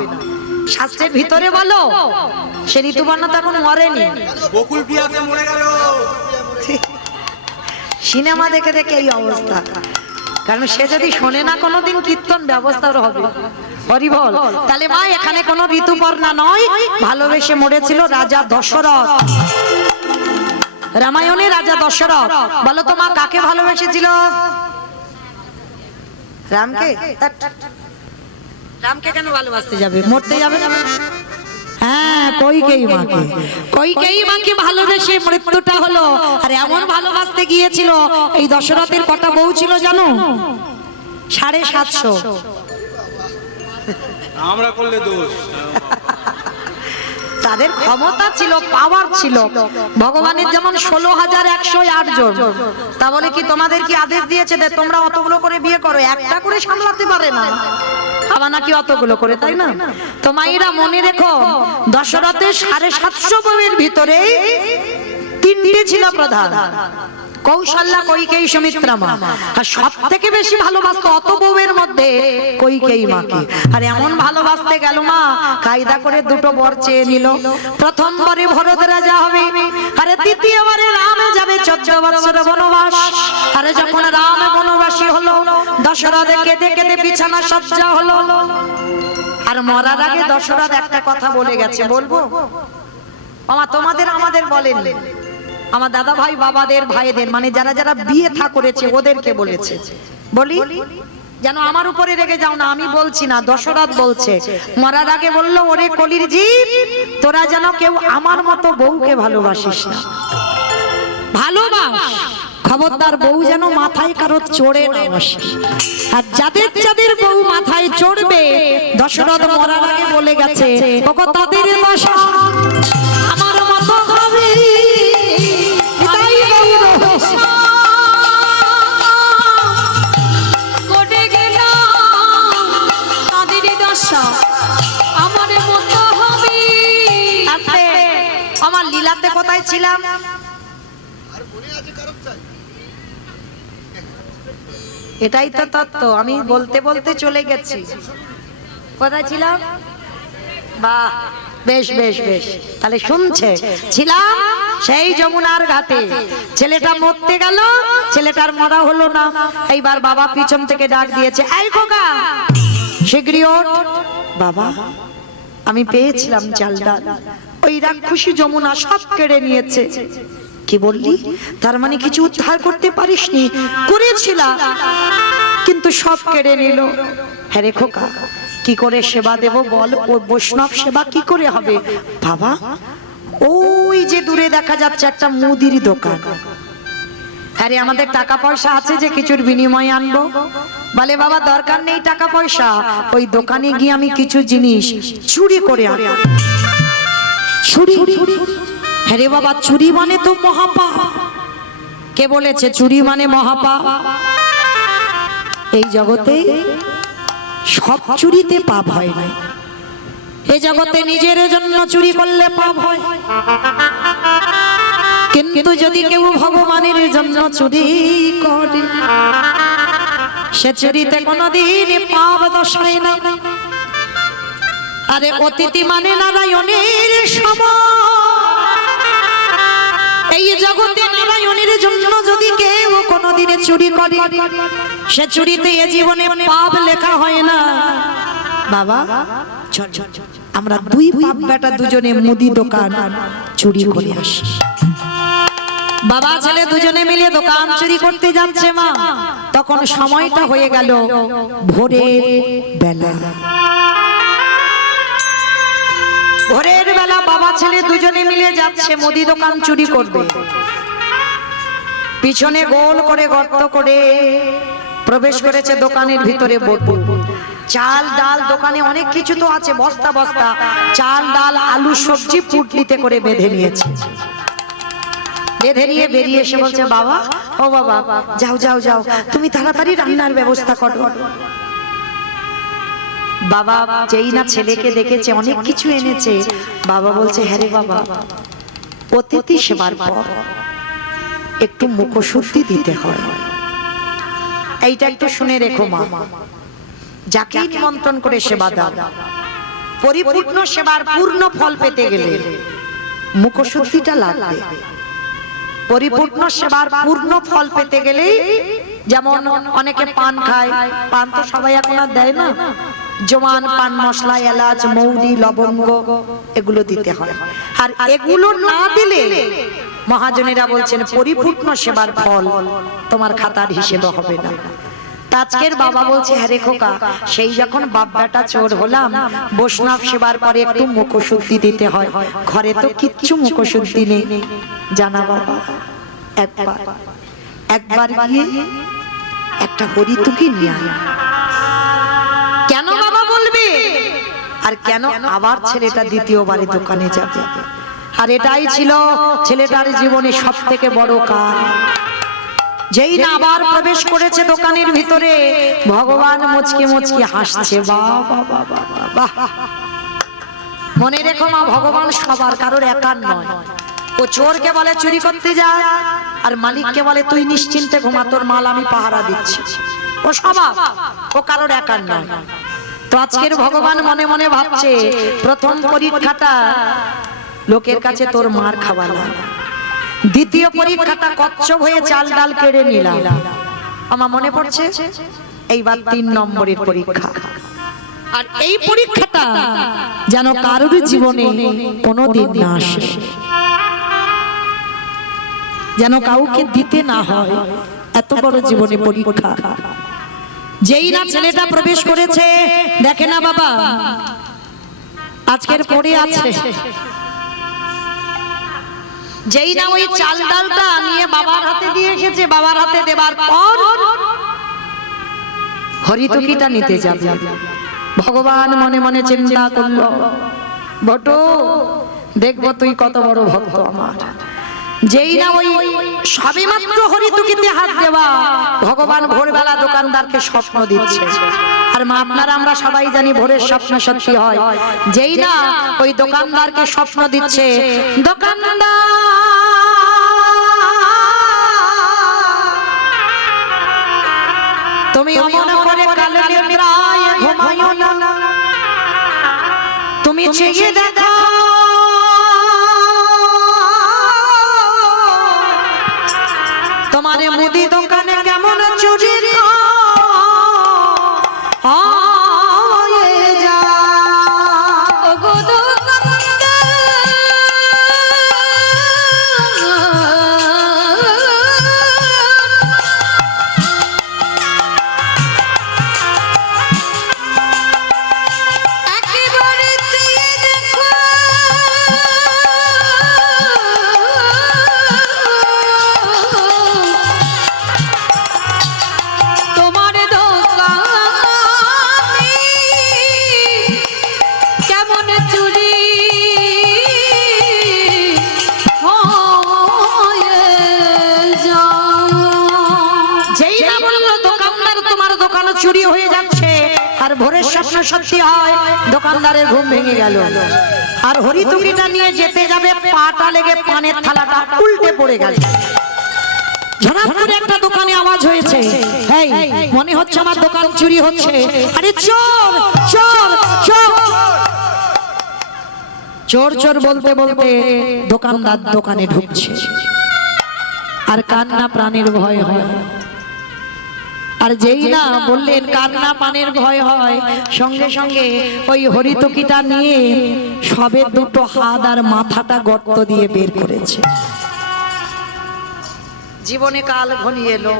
শাস্ত্রের ভিতরে বলো সে ঋতুপর্ণা তো এখন মরেনি, বকুল পিয়াতে মরে গেল। সিনেমা দেখে দেখে এই অবস্থা। কারণ সে যদি শোনে না কোনোদিন কীর্তন ব্যবস্থার হবে। হরি বল। তাহলে মা এখানে কোনো ঋতুপর্ণা নয়, ভালোবেসে মরেছিল রাজা দশরথ। রামায়ণে রাজা দশরথ। বলো তো মা কাকে ভালোবেসেছিল? রামকে। রামকে কেন ভালোবাসতে যাবে? মরতে যাবে। হ্যাঁ, কইকেয়ী মাকে। কইকেয়ী মাকে ভালোবেসে মৃত্যুটা হলো। আর এমন ভালোবাসতে গিয়েছিল, এই দশরথের কটা বউ ছিল জানো? 750। আমরা করলে দোষ। তাদের ক্ষমতা ছিল, পাওয়ার ছিল। ভগবানের যেমন 16,108 জন। তা বলে কি তোমাদের কি আদেশ দিয়েছে যে তোমরা অতগুলো করে বিয়ে করো? একটা করে সামলাতে পারে না, আবার নাকি অতগুলো করে, তাই না? তো মায়েরা মনে রেখো, দশরথের 750 বউয়ের ভিতরে 3টে ছিল প্রধান, কৌশল্যা, কইকেয়ী, সুমিত্রা মা। আর সব থেকে বেশি ভালোবাসতো অত বউয়ের মধ্যে কইকেয়ী মাকে। আর এমন ভালোবাসতে গেল মা, কায়দা করে দুটো বর চেয়ে নিল। প্রথমবারে ভরত রাজা হবে, আরে দ্বিতীয়বারে রাম যাবে 14 বছর বনবাস। আরে যখন রাম বনবাসী হলো, দশরথ কেঁদে কেঁদে বিছানা সজ্জা হলো। আর মরার আগে দশরথ একটা কথা বলে গেছে, বলবো? মামা তোমাদের আমাদের বলেন, আমার দাদা ভাই বাবাদের ভাইদের, মানে যারা যারা বিয়ে থা করেছে ওদেরকে বলেছে। বলি যেন আমার উপরে রেগে যাও না, আমি বলছি না, দশরথ বলছে। মরার আগে বললো, ওরে কলির জীব, তোরা যেন কেউ আমার মতো বউকে ভালোবাসিস না। ভালোবাস, খবরদার বউ যেন মাথায় কারো চড়ে না বসে। আর যাদের যাদের বউ মাথায় চড়বে, দশরথ মরার আগে বলে গেছে, ওগো তাদের দশা আমার মতো হবে। আমার লীলাতে কোথায় ছিলাম? এটাই তো তত্ত্ব। আমি বলতে বলতে চলে গেছি। কোথায় ছিলাম? বাহ, বেশ বেশ বেশ। তাহলে শুনছে, ছিলাম সেই যমুনার ঘাটে। ছেলেটা মরতে গেল, ছেলেটার মরা হলো না। এইবার বাবা পিছন থেকে ডাক দিয়েছে, এই খোকা শিগগিরই ওঠ। বাবা, আমি পেয়েছিলাম চাল ডাল, ওই রাক্ষসী যমুনা সব কেড়ে নিয়েছে। কি বললি? তার মানে কিছু উদ্ধার করতে পারিসনি? করেছিলাম, কিন্তু সব কেড়ে নিল। হ্যাঁ রে খোকা, কি করে সেবা দেব বল? ও বৈষ্ণব সেবা কি করে হবে? বাবা, ওই যে দূরে দেখা যাচ্ছে একটা মুদির দোকান। আরে আমাদের টাকা পয়সা আছে যে কিছুর বিনিময়ে আনবো? বলে বাবা দরকার নেই টাকা পয়সা, ওই দোকানে গিয়ে আমি কিছু জিনিস চুরি করে আনবো। চুরি? হ্যাঁ রে বাবা, চুরি মানে তো মহাপাপ। কে বলেছে চুরি মানে মহাপাপ? এই জগতে সব চুরিতে পাপ হয় না। এই জগতে নিজের জন্য চুরি করলে পাপ হয়, কিন্তু যদি কেউ ভগবানের জন্য চুরি করে, সে চুরিতে কোনোদিন পাপ দোষ হয় না। আরে অতিথি মানে নারায়ণের সমান। এই জগতে নারায়ণের জন্য যদি কেউ কোনোদিনে চুরি করে, সে চুরিতে এ জীবনে পাপ লেখা হয় না। বাবা চল, আমরা দুই বাপ বেটা দুজনে মুদি দোকান চুরি করে আসি। বাবা ছেলে দুজনে মিলে দোকান চুরি করতে যাচ্ছে মা। তখন সময়টা হয়ে গেল ভোরের বেলা। ভোরের বেলা বাবা ছেলে দুজনে মিলে যাচ্ছে মুদি দোকান চুরি করবে। পিছনে গোল করে গর্ত করে প্রবেশ করেছে দোকানের ভিতরে। চাল ডাল, দোকানে অনেক কিছু তো আছে, বস্তা বস্তা চাল ডাল আলু সবজি পুটলিতে করে বেঁধে নিয়েছে। বেঁধে নিয়ে বেরিয়ে এসে বলছে, বাবা, ও বাবা, যাও যাও যাও, তুমি তাড়াতাড়ি রান্নার ব্যবস্থা করো। বাবা যেই না ছেলেকে দেখেছে অনেক কিছু এনেছে, বাবা বলছে, হ্যাঁ রে বাবা, অতিথি সেবার পর একটু মুখশুদ্ধি দিতে হয়। এইটা একটু শুনে রেখো মা, যাকে নিমন্ত্রণ করে সেবা দাও, পরিপূর্ণ সেবার পূর্ণ ফল পেতে গেলে মুখশুদ্ধিটা লাগবে। পরিপূর্ণ সেবার পূর্ণ ফল পেতে গেলে যেমন অনেকে পান খায়, পান তো সবাই এখন আর দেয় না, জোয়ান, পান মশলা, এলাচ, মৌরি, লবঙ্গ এগুলো দিতে হয়। আর এগুলো না দিলে মহাজনেরা বলছেন পরিপূর্ণ সেবার ফল তোমার খাতার হিসেবে হবে না। আজকের বাবা বলছে, হ্যাঁ রে খোকা, সেই যখন বাপ বেটা চোর হলাম, বৈষ্ণব সেবার পরে একটু মুখশুদ্ধি দিতে হয়, ঘরে তো কিচ্ছু মুখশুদ্ধি নেই। জানা বাবা, একবার গিয়ে একটা হরিতুকি নিয়ে আয়। কেন বাবা বলবে? আর কেন আবার ছেলেটা দ্বিতীয়বারে দোকানে যাবে? আর এটাই ছিল ছেলেটার জীবনে সব থেকে বড় কাজ। যেই না আবার প্রবেশ করেছে দোকানের ভিতরে, ভগবান মুচকি মুচকি হাসছে। বাহ! মনে রেখো মা, ভগবান সবার, কারোর একার নয়। ও চোরকে বলে চুরি করতে যা, আর মালিককে বলে তুই নিশ্চিন্তে ঘুমা, তোর মাল আমি পাহারা দিচ্ছি। ও সবার, ও কারোর একার নয়। তো আজকের ভগবান মনে মনে ভাবছে, প্রথম পরীক্ষাটা লোকের কাছে তোর মার খাওয়ালাম, দ্বিতীয় পরীক্ষাটা কচ্ছপ হয়ে চাল ডাল কেড়ে নিলাম, আমার মনে পড়ছে এইবার 3 নম্বরের পরীক্ষা। আর এই পরীক্ষাটা যেন কারোর জীবনে কোনোদিন না আসে, যেন কাউকে দিতে না হয়। এত বড় জীবনে পরীক্ষা। যেই না ছেলেটা প্রবেশ করেছে, দেখে না বাবা আজকের পড়ে আছে, যেই না ওই চাল ডালটা নিয়ে বাবার হাতে দিয়ে এসেছে, বাবার হাতে দেবার পর হরিতুকিটা নিতে যাবে। ভগবান মনে মনে চিন্তা করলো, বটো দেখবো তুই কত বড় ভক্ত আমার। যেই না ওই সবেমাত্র হরিতুকিতে হাত দেওয়া, ভগবান ভোরবেলা দোকানদারকে স্বপ্ন দিচ্ছে। আর মা আপনারা আমরা সবাই জানি ভোরের স্বপ্ন সত্যি হয়। যেই না ওই দোকানদারকে স্বপ্ন দিচ্ছে, দোকানদার তুমি অমন করে কালে নিদ্রায় ঘুমায়ো না, তুমি চেয়ে দেখো তোমার মুদি দোকানে কেমন চুরি হয়ে যায়। চুরি হয়ে যাচ্ছে আর ভোরের স্বপ্ন সত্যি হয়, দোকানদারের ঘুম ভেঙে গেল। আর হরিতুকিটা নিয়ে যেতে যাবে, পাটা লেগে পানের থালাটা উল্টে পড়ে গেল। ঝড়াম করে একটা দোকানে আওয়াজ হয়েছে, এই মনে হচ্ছে আমার দোকান চুরি হচ্ছে। আরে চোর চোর চোর চোর চোর বলতে বলতে দোকানদার দোকানে ঢুকছে। আর কান্না প্রাণের ভয় হয়। আর যেই না বললেন কান্না পানের ভয় হয়, সঙ্গে সঙ্গে ওই হরিতুকিটা নিয়ে সবে দুটো হাত আর মাথাটা গর্ত দিয়ে বের করেছে। জীবনে কাল ঘনিয়ে এলো,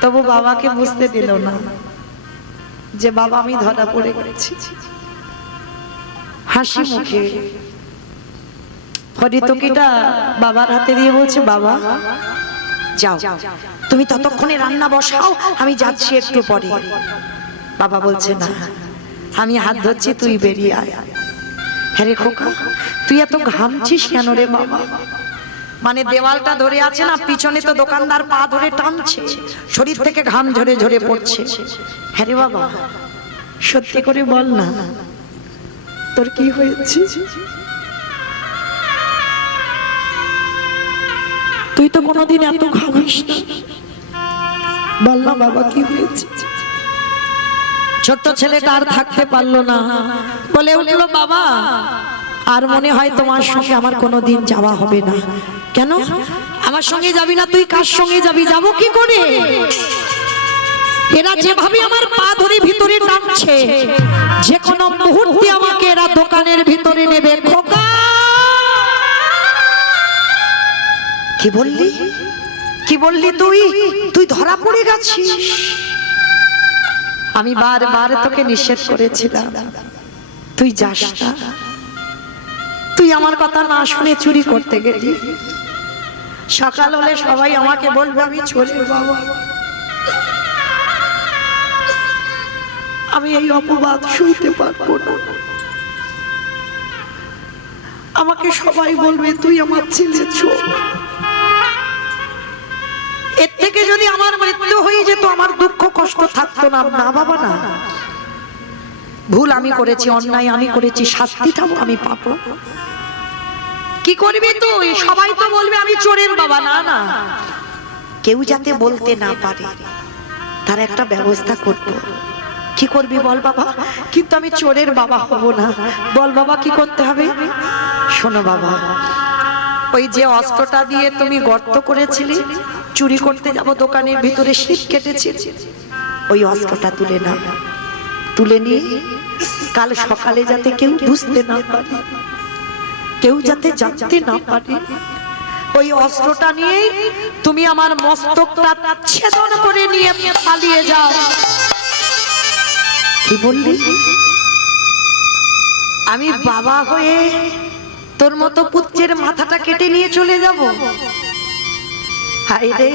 তবু বাবাকে বুঝতে দিল না যে বাবা আমি ধরা পড়ে গেছি। হাসি মুখে হরিতুকিটা বাবার হাতে দিয়ে বলছে, বাবা যাও, তুমি ততক্ষণে রান্না বসাও, আমি যাচ্ছি একটু পরে। বাবা বলছে, না আমি হাত ধরছি, তুই বেরিয়ে আয়। হ্যাঁ রে খোকা, তুই এত ঘামছিস কেন রে বাবা? মানে দেওয়ালটা ধরে আছে না, পিছনে তো দোকানদার পা ধরে টানছে, শরীর থেকে ঘাম ঝরে ঝরে পড়ছে। হ্যাঁ রে বাবা, সত্যি করে বল না তোর কি হয়েছে? তুই তো কোনোদিন এত ঘামিস না, বল না বাবা কি হয়েছে? ছোট্ট ছেলেটা আর থাকতে পারলো না, বলে উঠলো, বাবা আর মনে হয় তোমার সঙ্গে আমার কোনোদিন যাওয়া হবে না। কেন আমার সঙ্গে যাবি না? তুই কার সঙ্গে যাবি? যাবো কি করে? এরা যেভাবে আমার পা ধরে ভিতরে টানছে, যে কোনো মুহূর্তে আমাকে এরা দোকানের ভিতরে নেবে। খোকা, কি বললি? কি বললি তুই? তুই ধরা পড়ে গেছিস? আমি বারবার তোকে নিষেধ করেছিলাম তুই যাস না। তুই আমার কথা না শুনে চুরি করতে গেলি। সকাল হলে সবাই আমাকে বলবে আমি চোরের বাবা। আমি এই অপবাদ সইতে পারবো না। আমাকে সবাই বলবে তুই আমার ছেলে চোর। এর থেকে যদি আমার মৃত্যু হয়ে যেত আমার দুঃখ কষ্ট থাকতো না। না বাবা না, ভুল আমি করেছি, অন্যায় আমি করেছি, শাস্তিটাও আমি পাবো। কি করবি তুই? সবাই তো বলবে আমি চোরের বাবা। না না, কেউ যাতে বলতে না পারে তার একটা ব্যবস্থা করবো। কি করবি বল বাবা? কিন্তু আমি চোরের বাবা হব না। বল বাবা কি করতে হবে? শোনো বাবা, ওই যে অস্ত্রটা দিয়ে তুমি গর্ত করেছিলে, চুরি করতে যাব দোকানের ভিতরে শীত কেটেছে, ওই অস্ত্রটা তুলে নাও। তুলে নিয়ে কাল সকালে যাতে কেউ বুঝতে না পারে, কেউ যাতে জানতে না পারে, ওই অস্ত্রটা নিয়ে তুমি আমার মস্তকটা ছেদন করে নিয়ে পালিয়ে যাও। কি বললি? আমি বাবা হয়ে তোর মতো পুত্রের মাথাটা কেটে নিয়ে চলে যাব? হায় রে,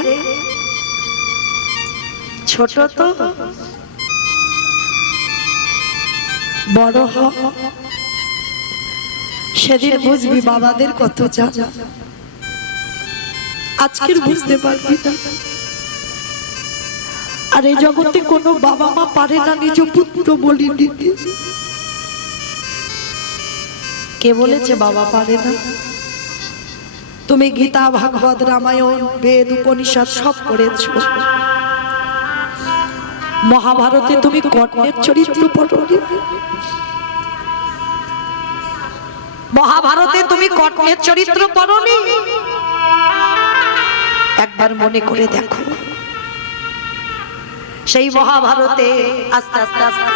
ছোট তো, বড় হ, সেদিন বুঝবি বাবাদের কত জানা। আজকের বুঝতে পারবি না। আর এই জগতে কোনো বাবা মা পারে না নিজ পুত্র বলি দিতে। কে বলেছে বাবা পারে না? তুমি গীতা, ভাগবত, রামায়ণ, বেদ, উপনিষদ সব পড়েছ। মহাভারতে তুমি কর্ণের চরিত্র পড়নি? মহাভারতে তুমি কর্ণের চরিত্র পড়নি? একবার মনে করে দেখো। সেই মহাভারতে আস্তে আস্তে আস্তে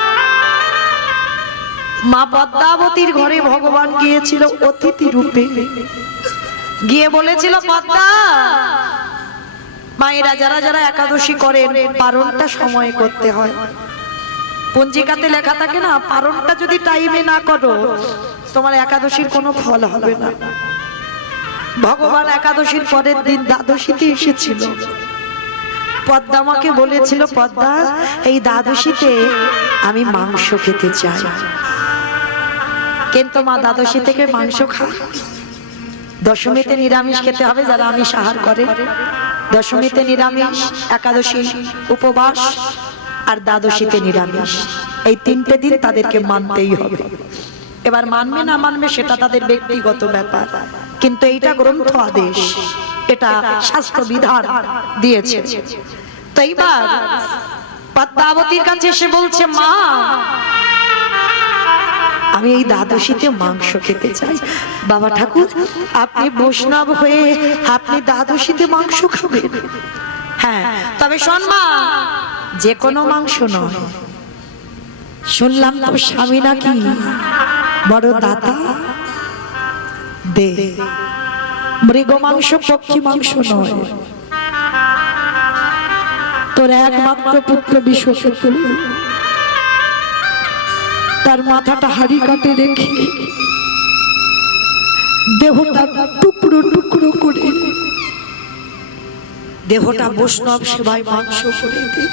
মা পদ্মাবতীর ঘরে ভগবান গিয়েছিল অতিথি রূপে। গিয়ে বলেছিল, পদ্মা, মায়েরা যারা যারা একাদশী করেন পারণটা সময় করতে হয়। পঞ্জিকাতে লেখা থাকে না, পারণটা যদি টাইমে না করো তোমার একাদশীর কোনো ফল হবে না। ভগবান একাদশীর পরের দিন দ্বাদশীতে এসেছিল। পদ্মা মাকে বলেছিল, পদ্মা, এই দ্বাদশীতে আমি মাংস খেতে চাই। কিন্তু মা দ্বাদশী থেকে মাংস খায়। দশমীতে নিরামিষ খেতে হবে যারা আমিষ আহার করে। দশমীতে নিরামিষ, একাদশী উপবাস, আর দ্বাদশীতে নিরামিষ। এই তিনটে দিন তাদেরকে মানতেই হবে। এবার মানবে না মানবে সেটা তাদের ব্যক্তিগত ব্যাপার, কিন্তু এইটা গ্রন্থ আদেশ, এটা শাস্ত্র বিধান দিয়েছে। তো এইবার পদ্মাবতীর কাছে এসে বলছে, মা, আমি এই দ্বাদশীতে মাংস খেতে চাই। বাবা ঠাকুর, আপনি বৈষ্ণব হয়ে আপনি দ্বাদশীতে মাংস খাবেন? হ্যাঁ, তবে শোন মা, যে কোনো মাংস নয়। শুনলাম তোর স্বামী নাকি বড় দাতা, দে। মৃগ মাংস, পক্ষী মাংস নয়। তোর একমাত্র পুত্র বিশ্বকে তার মাথাটা হাড়ি কাটে রেখে দেহটা টুকরো টুকরো করে, দেহটা বৈষ্ণব সেবায় মাংস করে দে।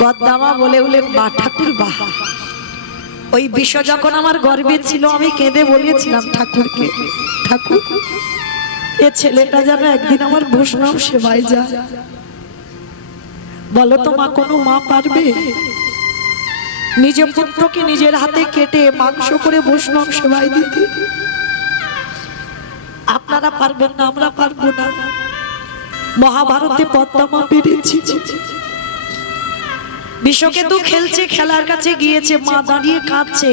পদ্মামা বলে উঠলেন, মা ঠাকুর, বাহ! ওই বিষ যখন আমার গর্ভে ছিল আমি কেঁদে বলেছিলাম ঠাকুরকে, ঠাকুর, এ ছেলেটা যেন একদিন আমার বৈষ্ণব সেবায় যায়। বলো তো মা, কোনো মা পারবে নিজের পুত্রকে নিজের হাতে কেটে মাংস করে বৈষ্ণব সেবায় দিতে? আপনারা পারবেন না, আমরা পারবো না। মহাভারতে পদ্মামা পেরেছি। বিশ্বকেতু খেলছে, খেলার কাছে গিয়েছে, মা দাঁড়িয়ে কাঁদছে।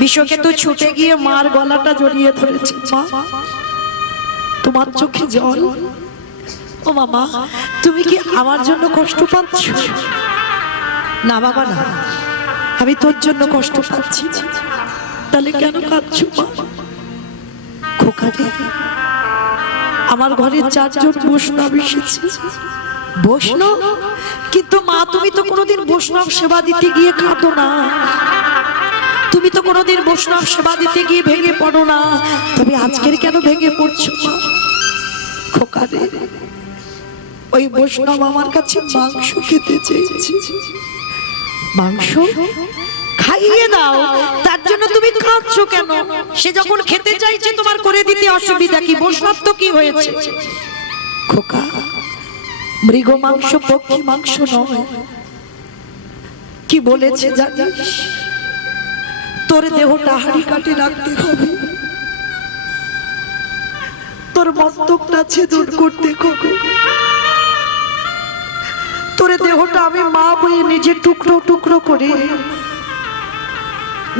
বিশ্বকেতু ছুটে গিয়ে মার গলাটা জড়িয়ে ধরেছে। মা, তোমার চোখে জল। ও মামা, তুমি কি আমার জন্য কষ্ট পাচ্ছ? না বাবা না, আমি তোর জন্য কষ্ট পাচ্ছি। তাহলে কেন কাঁদছো মা? খোকা রে, আমার ঘরে 4 জন বৈষ্ণব এসেছে। বৈষ্ণব? কিন্তু মা, তুমি তো কোনোদিন বৈষ্ণব সেবা দিতে গিয়ে কাঁদো না। তুমি তো কোনোদিন বৈষ্ণব সেবা দিতে গিয়ে ভেঙে পড়ো না। তবে আজকের কেন ভেঙে পড়ছো মা? খোকা রে, ওই বৈষ্ণব আমার কাছে মাংস খেতে চেয়েছে। মাংস খাইয়ে দাও, তার জন্য তুমি কাঁদছো কেন? সে যখন খেতে চাইছে তোমার করে দিতে অসুবিধা কি? বৈষ্ণব তো কি হয়েছে? খোকা, মৃগ মাংস পক্ষী মাংস নয়। কি বলেছে জানিস? তোর দেহটা হাড়ি কাটে রাখতে হবে, তোর মস্তকটা ছেদন করতে হবে। তোর দেহটা আমি মা হয়ে নিজের টুকরো টুকরো করে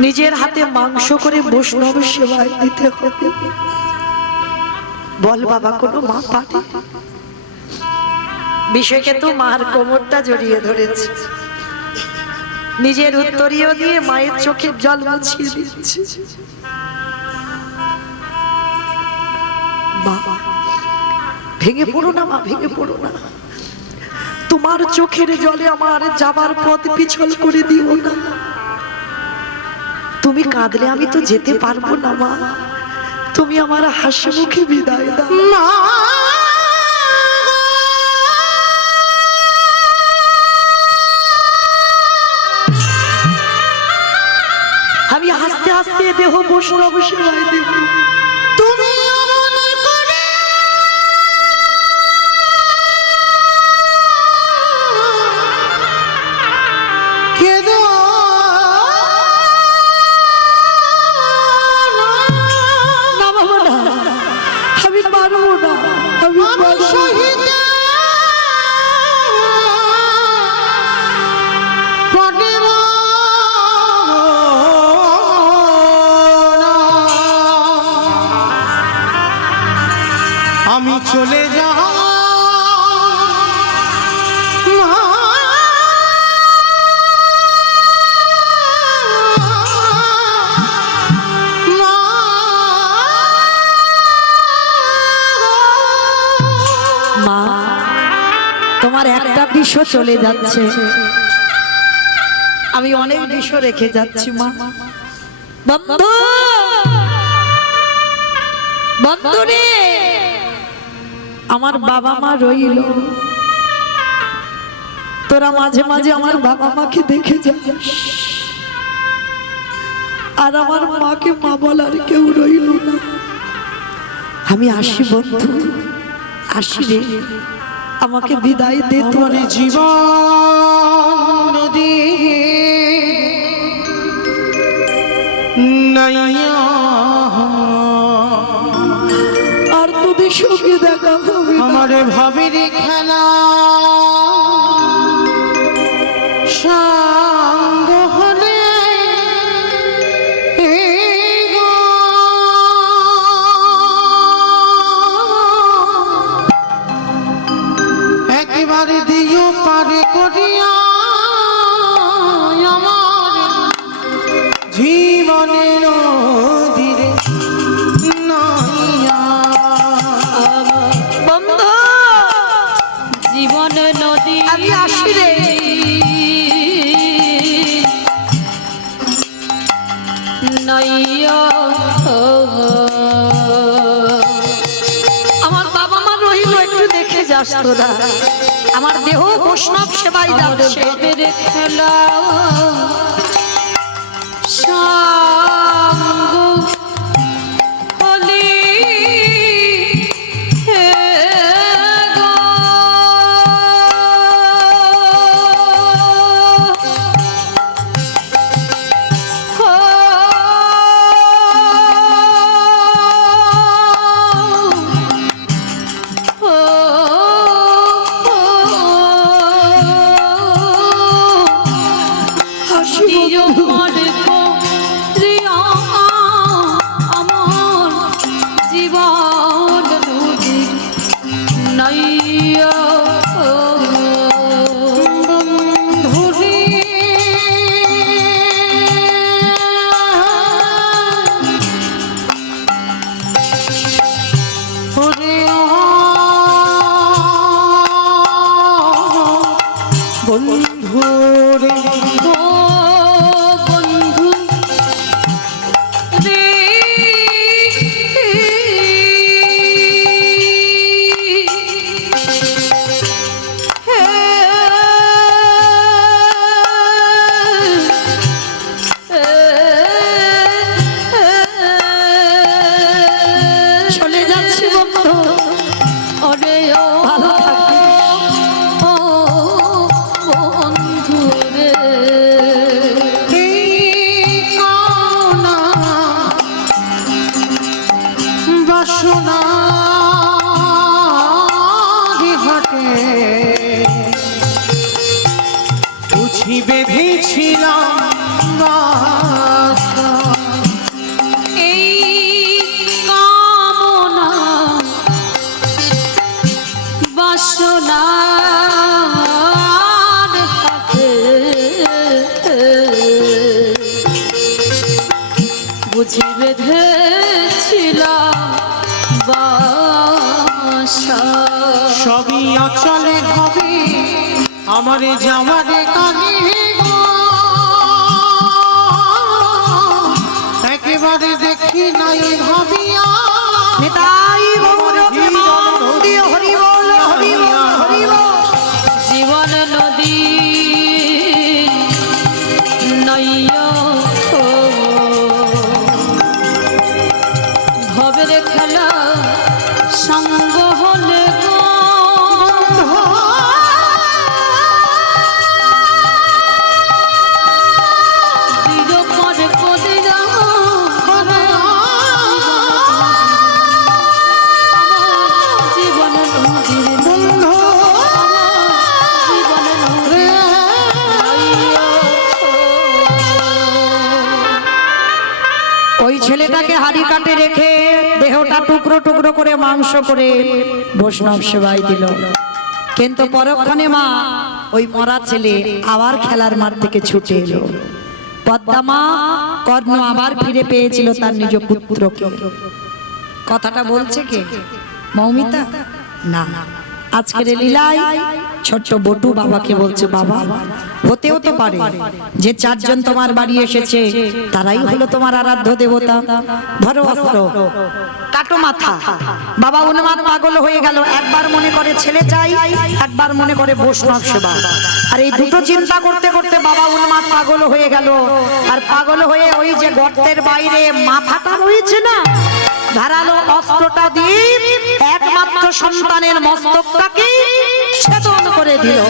নিজের হাতে মাংস করে বৈষ্ণব সেবায় দিতে হবে। বল বাবা, কোনো মা পারে? বিষয়কে তো মার কোমরটা জড়িয়ে ধরেছে, নিজের উত্তরীয় দিয়ে মায়ের চোখের জল মুছিয়ে দিচ্ছে। বাবা, ভেঙে পড়ো না মা, ভেঙে পড়ো না। তোমার চোখের জলে আমার যাবার পথ পিছল করে দিও না। তুমি কাঁদলে আমি তো যেতে পারবো না মা। তুমি আমার হাসি মুখে বিদায় দাও মা। আমি হাসতে হাসতে দেহ বৈষ্ণব সেবায় দেব। তুমি আমি চলে যাব মা, তোমার একটা বিষ চলে যাচ্ছে, আমি অনেক বিষ রেখে যাচ্ছি মা। বন্ধু, বন্ধু রে, আমার বাবা মা রইল, তোরা মাঝে মাঝে আমার বাবা মাকে দেখে যাস। আর আমার মাকে মা বলার কেউ রইল না। আমি আসি বন্ধু, আসি রে, আমাকে বিদায় দে। তোমার জীবন নদী নাইয়া, আর তোদের সঙ্গে দেখা হবে না। আমার ভাবির খেলা সঙ্গ হলে একেবারে দিও পারে করিয়া আমার জীবনের ধীরে নাইয়া। বন্ধু, জীবন নদী আমি আসি রে। নইয়া আমার বাবা মা রইল, একটু দেখে যাস তোরা। আমার দেহ বৈষ্ণব সেবায় যাচ্ছে। ভাবের খেলা সঙ্গ হলি হে গো। বন্ধু রে ও বন্ধু রে চলে যাচ্ছি বন্ধু ওরে ও ভালো বন্ধু রে এই কামনা বাসনা ঘাটে বুঝি বেঁধেছিলাম বাসা। এই কামনা বাসনার হাতে বুঝি বেঁধেছিলাম বাসা। সবই অচলে হবে আমার যাওয়ারে কানে গো। একেবারে দেখি নাই ভাবিয়া নিতাই গৌর প্রেমানন্দে হরি বল হরি বল হরি বল। জীবন নদী নইয়া ভবের খেলা সঙ্গ হলে গো দিল পরে পদে জীবন নদীর বন্ধু জীবন রে ওই ছেলেটাকে হাড়ি কাটে রেখে দেহটা টুকরো টুকরো করে মাংস করে বৈষ্ণব সেবায় দিল। কিন্তু পরক্ষণে মা ওই মরা ছেলে আবার খেলার মাঠ থেকে ছুটে এলো। পদ্মা মা কর্ণ আবার ফিরে পেয়েছিল তার নিজ পুত্রকে। কথাটা বলছে কে? মৌমিতা না, আজকের এই লীলায় ছোট্ট বটু বাবাকে বলছে, বাবা হতেও তো পারে যে চারজন তোমার বাড়ি এসেছে তারাই হলো তোমার আরাধ্য দেবতা। ধরো অস্ত্র, কাটো মাথা। বাবা উন্মাদ পাগল হয়ে গেল। একবার মনে করে ছেলে চাই, একবার মনে করে বৈষ্ণব সেবা। আর এই দুটো চিন্তা করতে করতে বাবা উন্মাদ পাগল হয়ে গেল। আর পাগল হয়ে ওই যে গর্তের বাইরে মাথাটা রয়েছে না, ধারালো অস্ত্রটা দিয়ে একমাত্র সন্তানের মস্তকটাকে ছেদন করে দিল।